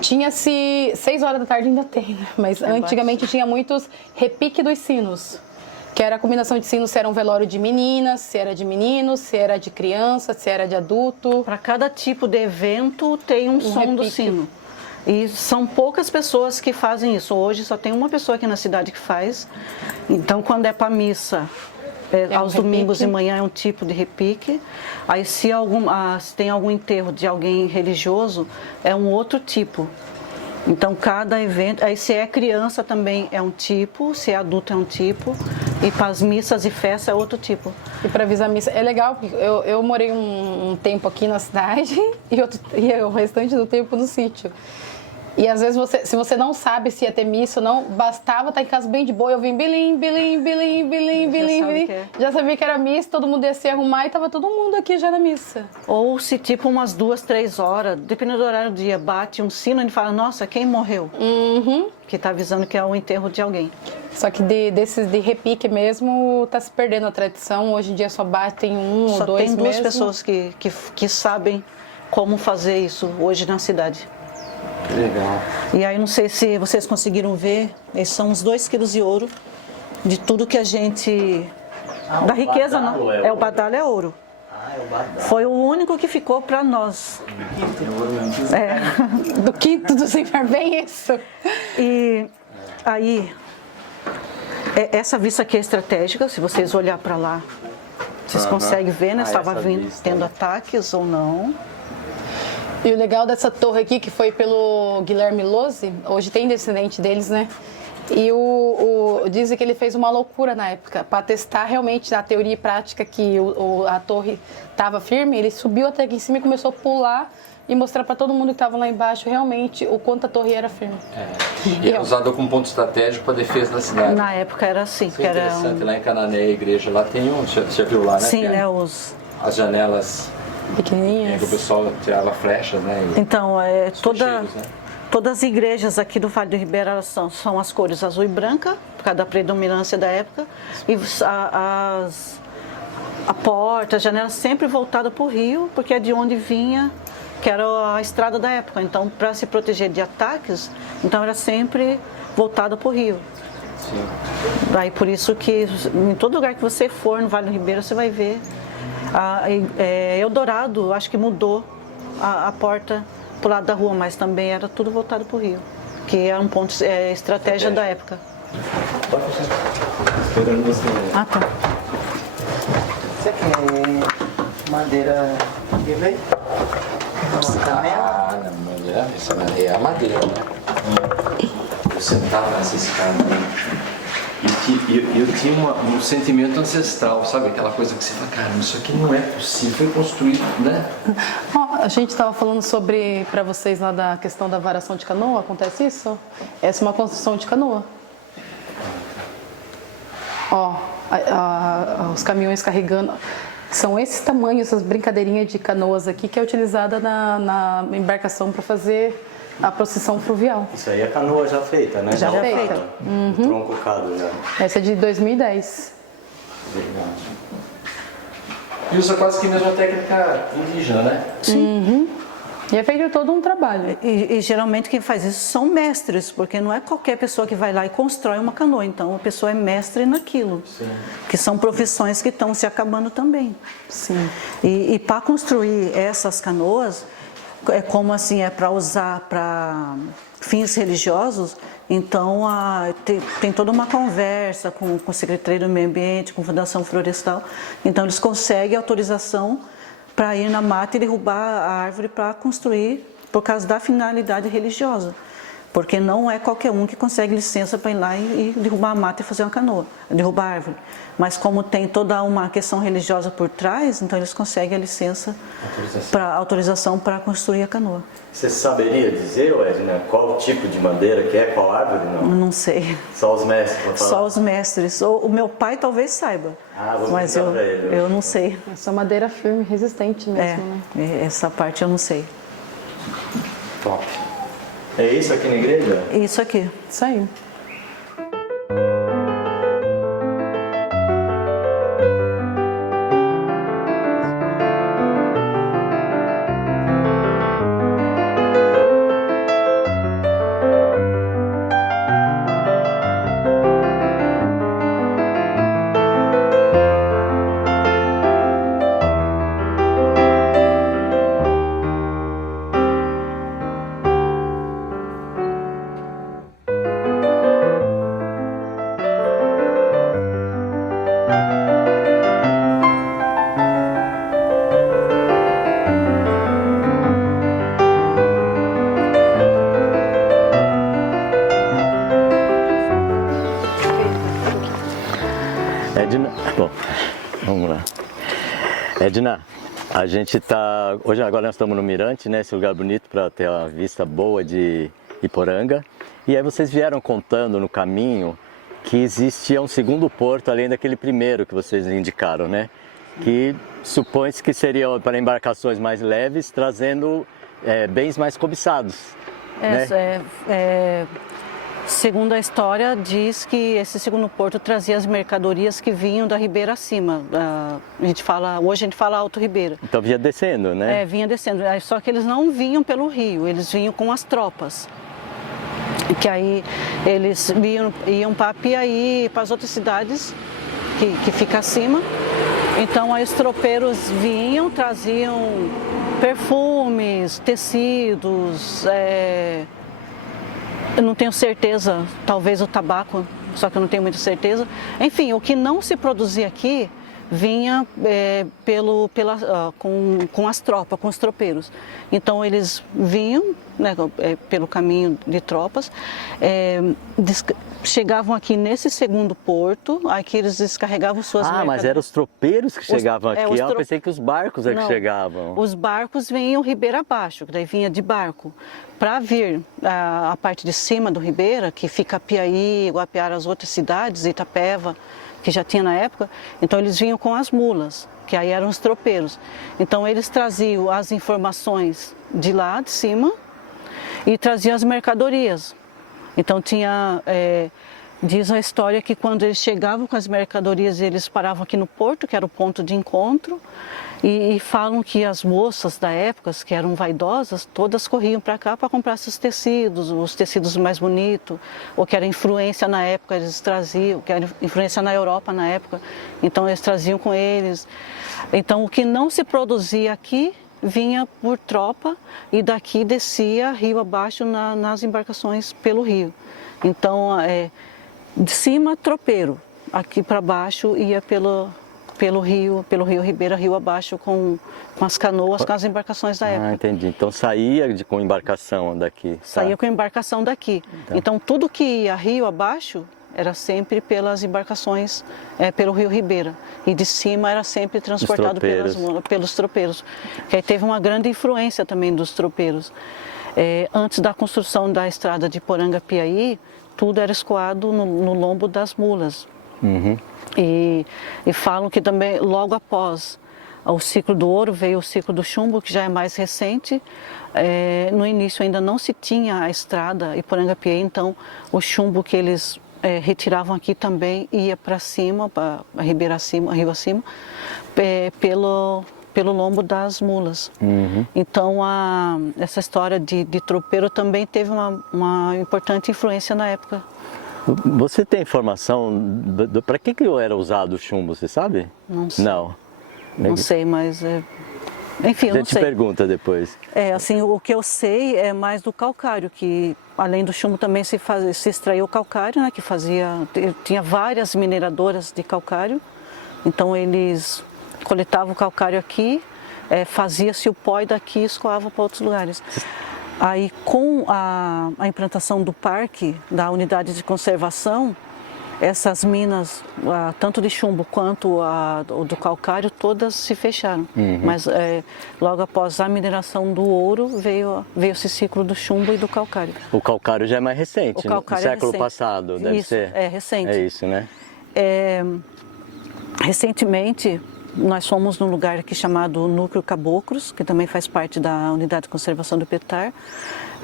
tinha-se, 6 horas da tarde ainda tem, né? Mas antigamente tinha muitos repique dos sinos, que era a combinação de sinos, se era um velório de meninas, se era de meninos, se era de criança, se era de adulto. Para cada tipo de evento tem um som do repique. sino. E são poucas pessoas que fazem isso. Hoje só tem uma pessoa aqui na cidade que faz. Então, quando é para missa, aos domingos de manhã é um tipo de repique. Aí, se tem algum enterro de alguém religioso, é um outro tipo. Então, cada evento... Aí, se é criança também é um tipo, se é adulto é um tipo. E para as missas e festas é outro tipo. E para avisar a missa, é legal, porque eu morei um tempo aqui na cidade e o restante do tempo no sítio. E às vezes, se você não sabe se ia ter missa ou não, bastava estar em casa bem de boa, eu vim bilim, bilim, bilim, bilim, bilim, bilim. Já sabia que era missa, todo mundo ia se arrumar e tava todo mundo aqui já na missa. Ou se tipo umas 2, 3 horas, dependendo do horário do dia, bate um sino e fala, nossa, quem morreu? Que está avisando que é o enterro de alguém. Só que desses de repique mesmo, tá se perdendo a tradição. Hoje em dia só batem um ou Só dois tem 2 mesmo. pessoas que sabem como fazer isso hoje na cidade. Legal. E aí não sei se vocês conseguiram ver, esses são os 2 quilos de ouro, de tudo que a gente... da riqueza, não. O badalo é ouro. Ah, é o badalo. Foi o único que ficou para nós. Do quinto do sem bem isso. E aí, essa vista aqui é estratégica, se vocês olhar para lá, vocês conseguem ver, né? Estava essa vindo, vista, tendo né? ataques ou não. E o legal dessa torre aqui, que foi pelo Guilherme Lose, hoje tem descendente deles, né? E dizem que ele fez uma loucura na época, para testar realmente na teoria e prática que a torre estava firme. Ele subiu até aqui em cima e começou a pular e mostrar para todo mundo que estava lá embaixo realmente o quanto a torre era firme. E era usado como ponto estratégico para defesa da cidade. Na época era assim. Isso é interessante, lá em Cananéia, a igreja lá tem você já viu lá, né? Sim, né? As janelas Pequenininhas. que o pessoal tirava flechas, né? Então, né? todas as igrejas aqui do Vale do Ribeira elas são as cores azul e branca, por causa da predominância da época, e a porta, a janela sempre voltada para o rio, porque é de onde vinha, que era a estrada da época. Então, para se proteger de ataques, então era sempre voltada para o rio. Sim. Aí por isso que em todo lugar que você for no Vale do Ribeira, você vai ver. Eldorado, acho que mudou a porta para o lado da rua, mas também era tudo voltado para o rio, que era um ponto estratégia da época. Esperando você. Ah, tá. Você quer madeira de ver? Ah, não, madeira, essa é a madeira, né? Eu sentava nessa escada aí. E eu tinha um sentimento ancestral, sabe? Aquela coisa que você fala, cara, isso aqui não é possível, foi construído, né? A gente estava falando sobre, para vocês lá da questão da varação de canoa, acontece isso? Essa é uma construção de canoa. Os caminhões carregando, são esses tamanhos, essas brincadeirinhas de canoas aqui que é utilizada na embarcação para fazer a procissão fluvial. Isso aí é canoa já feita, né? Já feita. Tronco cado já. Essa é de 2010. Verdade. E usa quase que a mesma técnica indígena, né? Sim. E é feito todo um trabalho. E geralmente quem faz isso são mestres, porque não é qualquer pessoa que vai lá e constrói uma canoa. Então a pessoa é mestre naquilo. Sim. Que são profissões que estão se acabando também. Sim. E para construir essas canoas, como assim é para usar para fins religiosos, então tem toda uma conversa com o Secretaria do Meio Ambiente, com a Fundação Florestal. Então eles conseguem autorização para ir na mata e derrubar a árvore para construir por causa da finalidade religiosa. Porque não é qualquer um que consegue licença para ir lá e derrubar a mata e fazer uma canoa, derrubar a árvore. Mas como tem toda uma questão religiosa por trás, então eles conseguem a licença, autorização para construir a canoa. Você saberia dizer, Edna, qual tipo de madeira que é, qual árvore? Não, Não sei. Só os mestres para falar? Só os mestres. O meu pai talvez saiba, mas eu não sei. Essa madeira firme, resistente mesmo, né? Essa parte eu não sei. Top. É isso aqui na igreja? Isso aqui. Isso aí. Edna, bom, vamos lá. Edna, a gente está, agora nós estamos no Mirante, né? Esse lugar bonito para ter uma vista boa de Iporanga. E aí vocês vieram contando no caminho que existia um segundo porto além daquele primeiro que vocês indicaram, né? Que supõe-se que seria para embarcações mais leves, trazendo bens mais cobiçados. Segundo a história, diz que esse segundo porto trazia as mercadorias que vinham da Ribeira acima. Hoje a gente fala Alto Ribeira. Então vinha descendo, né? Vinha descendo. Só que eles não vinham pelo rio, eles vinham com as tropas. Que aí eles iam para Piaí, para as outras cidades que fica acima. Então aí os tropeiros vinham, traziam perfumes, tecidos, eu não tenho certeza, talvez o tabaco, só que eu não tenho muita certeza. Enfim, o que não se produzia aqui, vinha com as tropas, com os tropeiros. Então eles vinham, né, pelo caminho de tropas, chegavam aqui nesse segundo porto, aqui eles descarregavam suas mercadorias. Mas eram os tropeiros que chegavam aqui, eu pensei que os barcos que Não, chegavam. Os barcos vinham ribeira abaixo, que daí vinha de barco. Para vir a parte de cima do Ribeira, que fica Piaí, Guapiara, as outras cidades, Itapeva, que já tinha na época, então eles vinham com as mulas, que aí eram os tropeiros. Então eles traziam as informações de lá, de cima, e traziam as mercadorias. Então tinha, diz a história que quando eles chegavam com as mercadorias, eles paravam aqui no porto, que era o ponto de encontro, e falam que as moças da época, que eram vaidosas, todas corriam para cá para comprar esses tecidos, os tecidos mais bonitos, ou que era influência na época, eles traziam, que era influência na Europa na época, então eles traziam com eles. Então o que não se produzia aqui, vinha por tropa e daqui descia rio abaixo nas embarcações pelo rio. Então, de cima, tropeiro, aqui para baixo ia pelo rio Ribeira, rio abaixo com as canoas, com as embarcações da época. Entendi. Então saía com embarcação daqui. Saía com embarcação daqui. Então tudo que ia rio abaixo era sempre pelas embarcações, pelo rio Ribeira. E de cima era sempre transportado pelos tropeiros. Que aí teve uma grande influência também dos tropeiros. Antes da construção da estrada de Poranga-Piaí, tudo era escoado no lombo das mulas. Uhum. E falam que também logo após o ciclo do ouro veio o ciclo do chumbo, que já é mais recente. No início ainda não se tinha a estrada Iporanga-Piaí, então o chumbo que eles retiravam aqui também ia para cima, para a ribeira acima, rio acima, pelo lombo das mulas. Uhum. Então essa história de tropeiro também teve uma importante influência na época. Você tem informação para que era usado o chumbo, você sabe? Não sei. Não sei, mas enfim, eu não sei. A gente pergunta depois. Assim, o que eu sei é mais do calcário, que além do chumbo também se extraía o calcário, né, que tinha várias mineradoras de calcário. Então eles coletavam o calcário aqui, fazia-se o pó e daqui escoava para outros lugares. Aí com a implantação do parque, da unidade de conservação, essas minas, tanto de chumbo quanto do calcário, todas se fecharam. Uhum. Mas logo após a mineração do ouro, veio esse ciclo do chumbo e do calcário. O calcário já é mais recente, no século passado, deve ser? É recente. É isso, né? Recentemente, nós fomos num lugar aqui chamado Núcleo Caboclos, que também faz parte da Unidade de Conservação do Petar,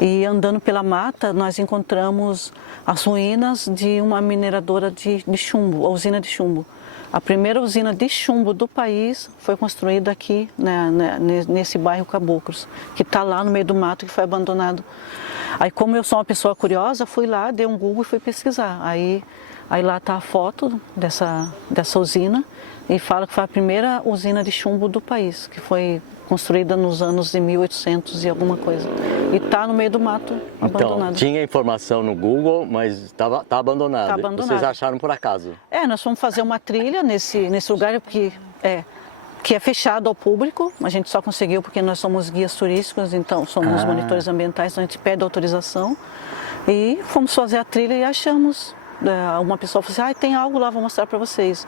e andando pela mata nós encontramos as ruínas de uma mineradora de chumbo, a usina de chumbo. A primeira usina de chumbo do país foi construída aqui, nesse bairro Caboclos, que está lá no meio do mato, que foi abandonado. Aí como eu sou uma pessoa curiosa, fui lá, dei um Google e fui pesquisar. Aí lá está a foto dessa usina, e fala que foi a primeira usina de chumbo do país, que foi construída nos anos de 1800 e alguma coisa. E está no meio do mato, abandonado. Então, tinha informação no Google, mas tá abandonado. Tá abandonado. Vocês acharam por acaso? Nós fomos fazer uma trilha nesse lugar que é fechado ao público. A gente só conseguiu porque nós somos guias turísticos, então somos monitores ambientais, então a gente pede autorização. E fomos fazer a trilha e achamos. Uma pessoa falou assim, tem algo lá, vou mostrar para vocês.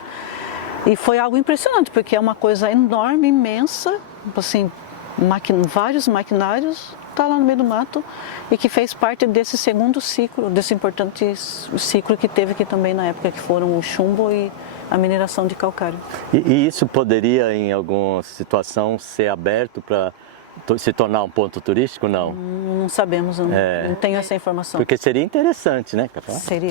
E foi algo impressionante, porque é uma coisa enorme, imensa, assim, vários maquinários, está lá no meio do mato, e que fez parte desse segundo ciclo, desse importante ciclo que teve aqui também na época, que foram o chumbo e a mineração de calcário. E isso poderia, em alguma situação, ser aberto para se tornar um ponto turístico, não? Não sabemos, não tenho essa informação. Porque seria interessante, né? Seria.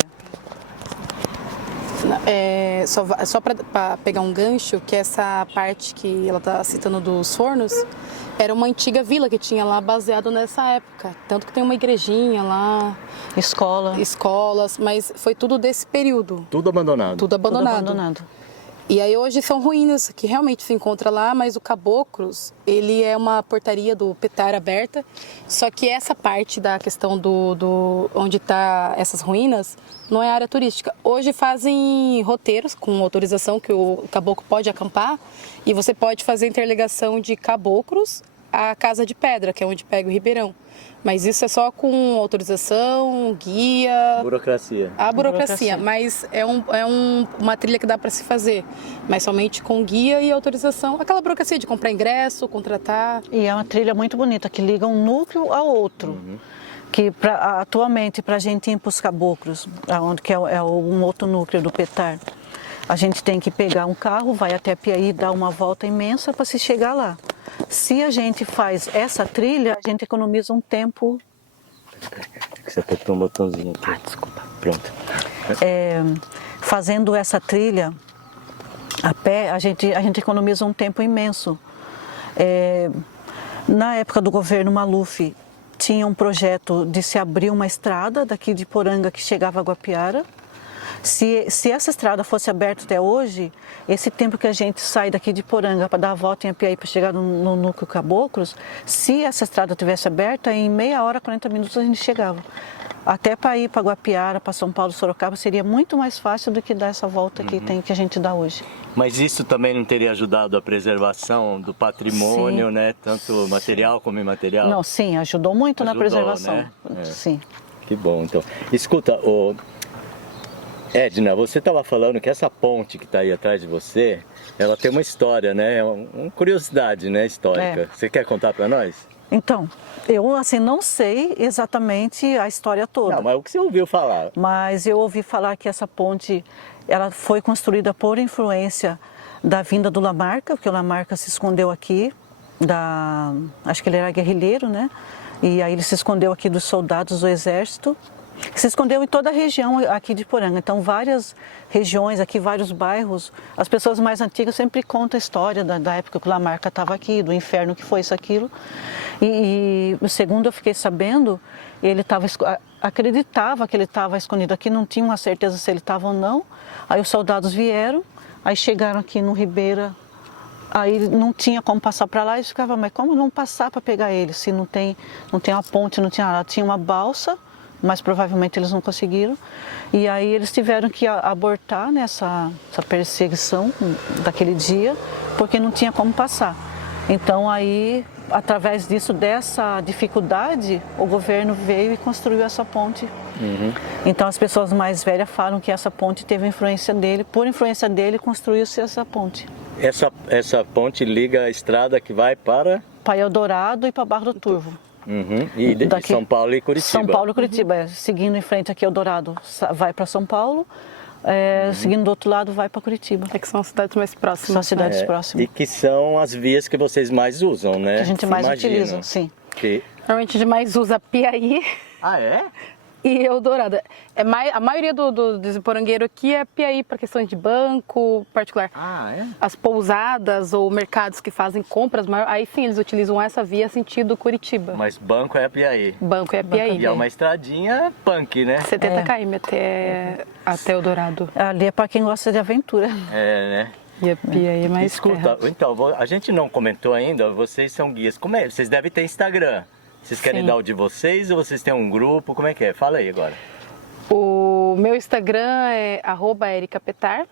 Só para pegar um gancho, que essa parte que ela está citando dos fornos, era uma antiga vila que tinha lá baseado nessa época. Tanto que tem uma igrejinha lá. Escolas, mas foi tudo desse período. Tudo abandonado. Tudo abandonado. Tudo abandonado. E aí hoje são ruínas que realmente se encontra lá, mas o Caboclos, ele é uma portaria do Petar aberta, só que essa parte da questão onde tá essas ruínas não é área turística. Hoje fazem roteiros com autorização que o caboclo pode acampar e você pode fazer interligação de Caboclos à Casa de Pedra, que é onde pega o Ribeirão. Mas isso é só com autorização, guia... Burocracia. A burocracia, mas é uma trilha que dá para se fazer, mas somente com guia e autorização. Aquela burocracia de comprar ingresso, contratar... E é uma trilha muito bonita, que liga um núcleo ao outro. Que atualmente, para a gente ir para os Caboclos, onde que é um outro núcleo do Petar, a gente tem que pegar um carro, vai até Piaí, dar uma volta imensa para se chegar lá. Se a gente faz essa trilha, a gente economiza um tempo. Você apertou um botãozinho aqui. Desculpa. Pronto. Fazendo essa trilha a pé, a gente economiza um tempo imenso. Na época do governo Maluf, tinha um projeto de se abrir uma estrada daqui de Poranga que chegava a Guapiara. Se essa estrada fosse aberta até hoje, esse tempo que a gente sai daqui de Poranga para dar a volta em Apiaí para chegar no núcleo Caboclos, se essa estrada tivesse aberta, em meia hora, 40 minutos a gente chegava. Até para ir para Guapiara, para São Paulo, Sorocaba, seria muito mais fácil do que dar essa volta que a gente dá hoje. Mas isso também não teria ajudado a preservação do patrimônio, Sim. né? Tanto material como imaterial? Não, sim, ajudou muito na preservação. Né? Sim. Que bom, então. Escuta, Edna, você estava falando que essa ponte que está aí atrás de você, ela tem uma história, né? É uma curiosidade, né, histórica. Você quer contar para nós? Então, eu assim não sei exatamente a história toda. Não, mas o que você ouviu falar? Mas eu ouvi falar que essa ponte, ela foi construída por influência da vinda do Lamarca, porque o Lamarca se escondeu aqui, acho que ele era guerrilheiro, né? E aí ele se escondeu aqui dos soldados do exército. Se escondeu em toda a região aqui de Poranga. Então, várias regiões aqui, vários bairros, as pessoas mais antigas sempre contam a história da época que o Lamarca estava aqui, do inferno que foi isso, aquilo. E segundo eu fiquei sabendo, ele acreditava que ele estava escondido aqui, não tinha uma certeza se ele estava ou não. Aí os soldados vieram, aí chegaram aqui no Ribeira, aí não tinha como passar para lá, e ficava, mas como não passar para pegar ele, se não tem uma ponte, não tinha nada, tinha uma balsa, mas provavelmente eles não conseguiram. E aí eles tiveram que abortar essa perseguição daquele dia, porque não tinha como passar. Então aí, através dessa dificuldade, o governo veio e construiu essa ponte. Então as pessoas mais velhas falam que essa ponte teve influência dele, por influência dele construiu-se essa ponte. Essa ponte liga a estrada que vai para Eldorado e para Barra do Turvo. E de São Paulo e Curitiba. São Paulo e Curitiba, seguindo em frente aqui Eldorado vai para São Paulo, seguindo do outro lado vai para Curitiba. É que são as cidades mais próximas. São cidades próximas. E que são as vias que vocês mais usam, né? Que a gente mais utiliza, sim. Normalmente a gente mais usa Piaí. Ah, é? E Eldorado. A maioria dos porangueiros aqui é Piaí para questões de banco particular. Ah, é? As pousadas ou mercados que fazem compras, aí sim eles utilizam essa via sentido Curitiba. Mas banco é Piaí. Banco é Piaí. E é uma estradinha punk, né? 70 km até Eldorado. Ali é para quem gosta de aventura. Né? E a Piaí é mais Escuta, terra. então, a gente não comentou ainda, vocês são guias. Como é? Vocês devem ter Instagram. Vocês querem dar o de vocês ou vocês têm um grupo? Como é que é? Fala aí agora. O meu Instagram é @ericapetar.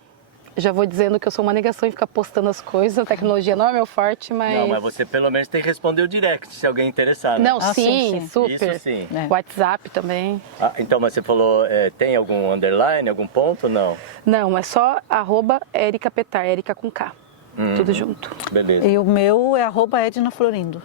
Já vou dizendo que eu sou uma negação em ficar postando as coisas. A tecnologia não é meu forte, mas... Não, mas você pelo menos tem que responder o direct se alguém interessar, né? Não, sim, super. Isso sim. WhatsApp também. Então, mas você falou, tem algum underline, algum ponto ou não? Não, é só @ericapetar, Erica com K. Tudo junto. Beleza. E o meu é @ednaflorindo.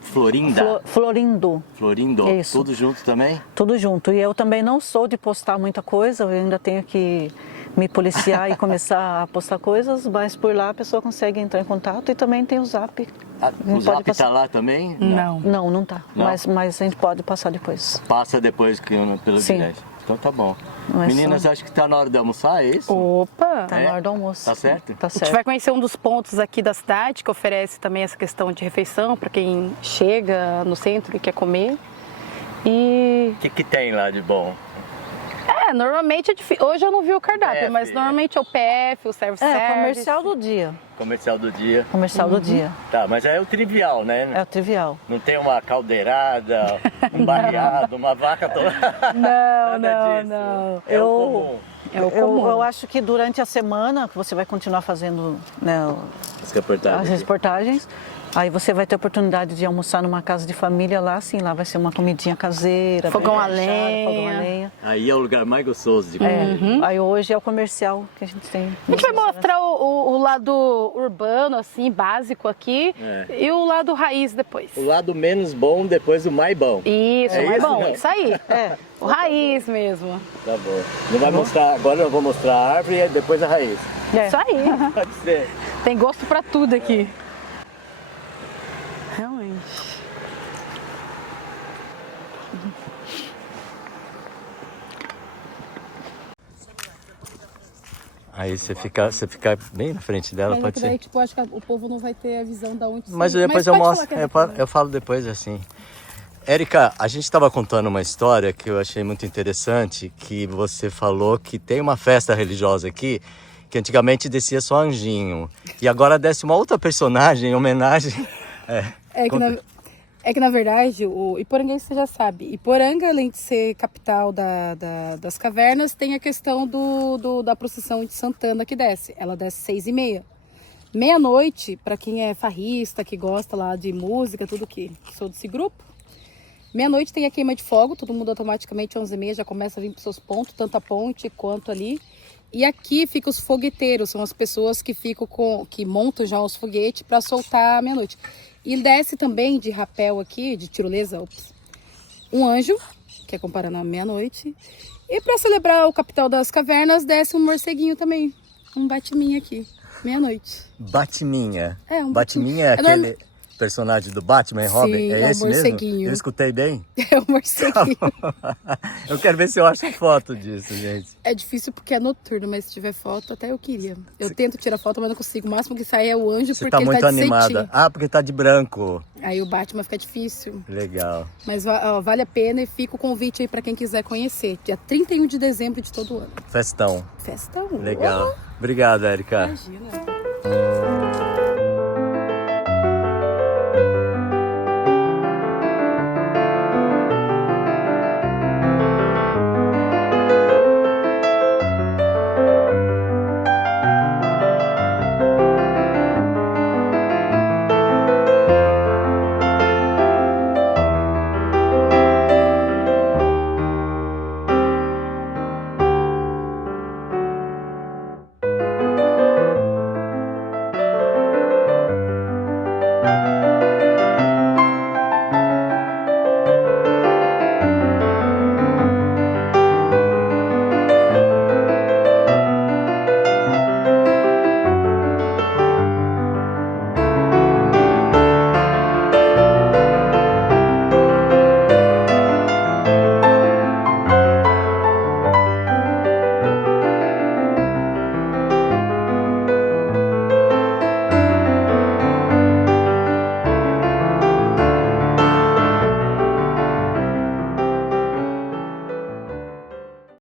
Florinda? Florindo. Isso. Tudo junto também? Tudo junto. E eu também não sou de postar muita coisa, eu ainda tenho que me policiar e começar a postar coisas, mas por lá a pessoa consegue entrar em contato e também tem o Zap. O Zap está lá também? Não. Não tá. Não? Mas a gente pode passar depois. Passa depois pelo Sim. direct. Então tá bom. Não é Meninas, só- acho que tá na hora de almoçar, é isso? Opa! Tá na hora do almoço. Tá certo? Tá A gente certo. vai conhecer um dos pontos aqui da cidade que oferece também essa questão de refeição para quem chega no centro e quer comer. E O que tem lá de bom? Normalmente é difícil. Hoje eu não vi o cardápio, PF, mas normalmente é o PF, o self-service. Comercial do dia. Comercial do dia. Comercial do dia. Tá, mas é o trivial, né? É o trivial. Não tem uma caldeirada, um barreado, uma vaca toda. Não. É o comum. É o comum. Eu acho que durante a semana, que você vai continuar fazendo, né, As reportagens. as reportagens, aí você vai ter a oportunidade de almoçar numa casa de família lá, sim, lá vai ser uma comidinha caseira. Fogão bem a fechado, lenha. fogão a lenha. Aí é o lugar mais gostoso de comer. Aí hoje é o comercial que a gente tem. A gente vai mostrar o lado urbano, assim, básico aqui, e o lado raiz depois. O lado menos bom depois do mais bom. Isso, É mas isso, bom, não? isso aí. O raiz mesmo. Tá bom. Não vai mostrar, agora eu vou mostrar a árvore e depois a raiz. Isso aí. Pode ser. Tem gosto pra tudo aqui. Realmente. Aí você fica bem na frente dela, Mas pode daí, ser. tipo, acho que o povo não vai ter a visão da onde Mas saiu. depois eu pode mostro, falar que é eu falo depois assim. Érica, a gente estava contando uma história que eu achei muito interessante, que você falou que tem uma festa religiosa aqui, que antigamente descia só anjinho, e agora desce uma outra personagem em homenagem. É que na verdade, o Iporanga você já sabe. Iporanga, além de ser capital das cavernas, tem a questão da procissão de Santana que desce. Ela desce 6h30. Meia-noite, para quem é farrista, que gosta lá de música, tudo que sou desse grupo. Meia-noite tem a queima de fogo, todo mundo automaticamente 11h30 já começa a vir para os seus pontos, tanto a ponte quanto ali. E aqui ficam os fogueteiros, são as pessoas que que montam já os foguetes para soltar à meia-noite. E desce também de rapel aqui, de tirolesa, um anjo, que é comparando à meia-noite. E para celebrar o capital das cavernas, desce um morceguinho também, um batiminha aqui, meia-noite. Batiminha. É, um Batiminha é Batiminha. aquele personagem do Batman, Robin? Sim, É é um esse mesmo? morceguinho. Eu escutei bem? É um morceguinho. Eu quero ver se eu acho foto disso, gente. É difícil porque é noturno, mas se tiver foto, até eu queria. Eu tento tirar foto, mas não consigo. O máximo que sai é o anjo, Você porque tá ele muito tá de animada. ceitinho. Ah, porque tá de branco. Aí o Batman fica difícil. Legal. Mas ó, vale a pena e fica o convite aí pra quem quiser conhecer. Dia 31 de dezembro de todo ano. Festão. Festão. Legal. Obrigado, Érica. Imagina.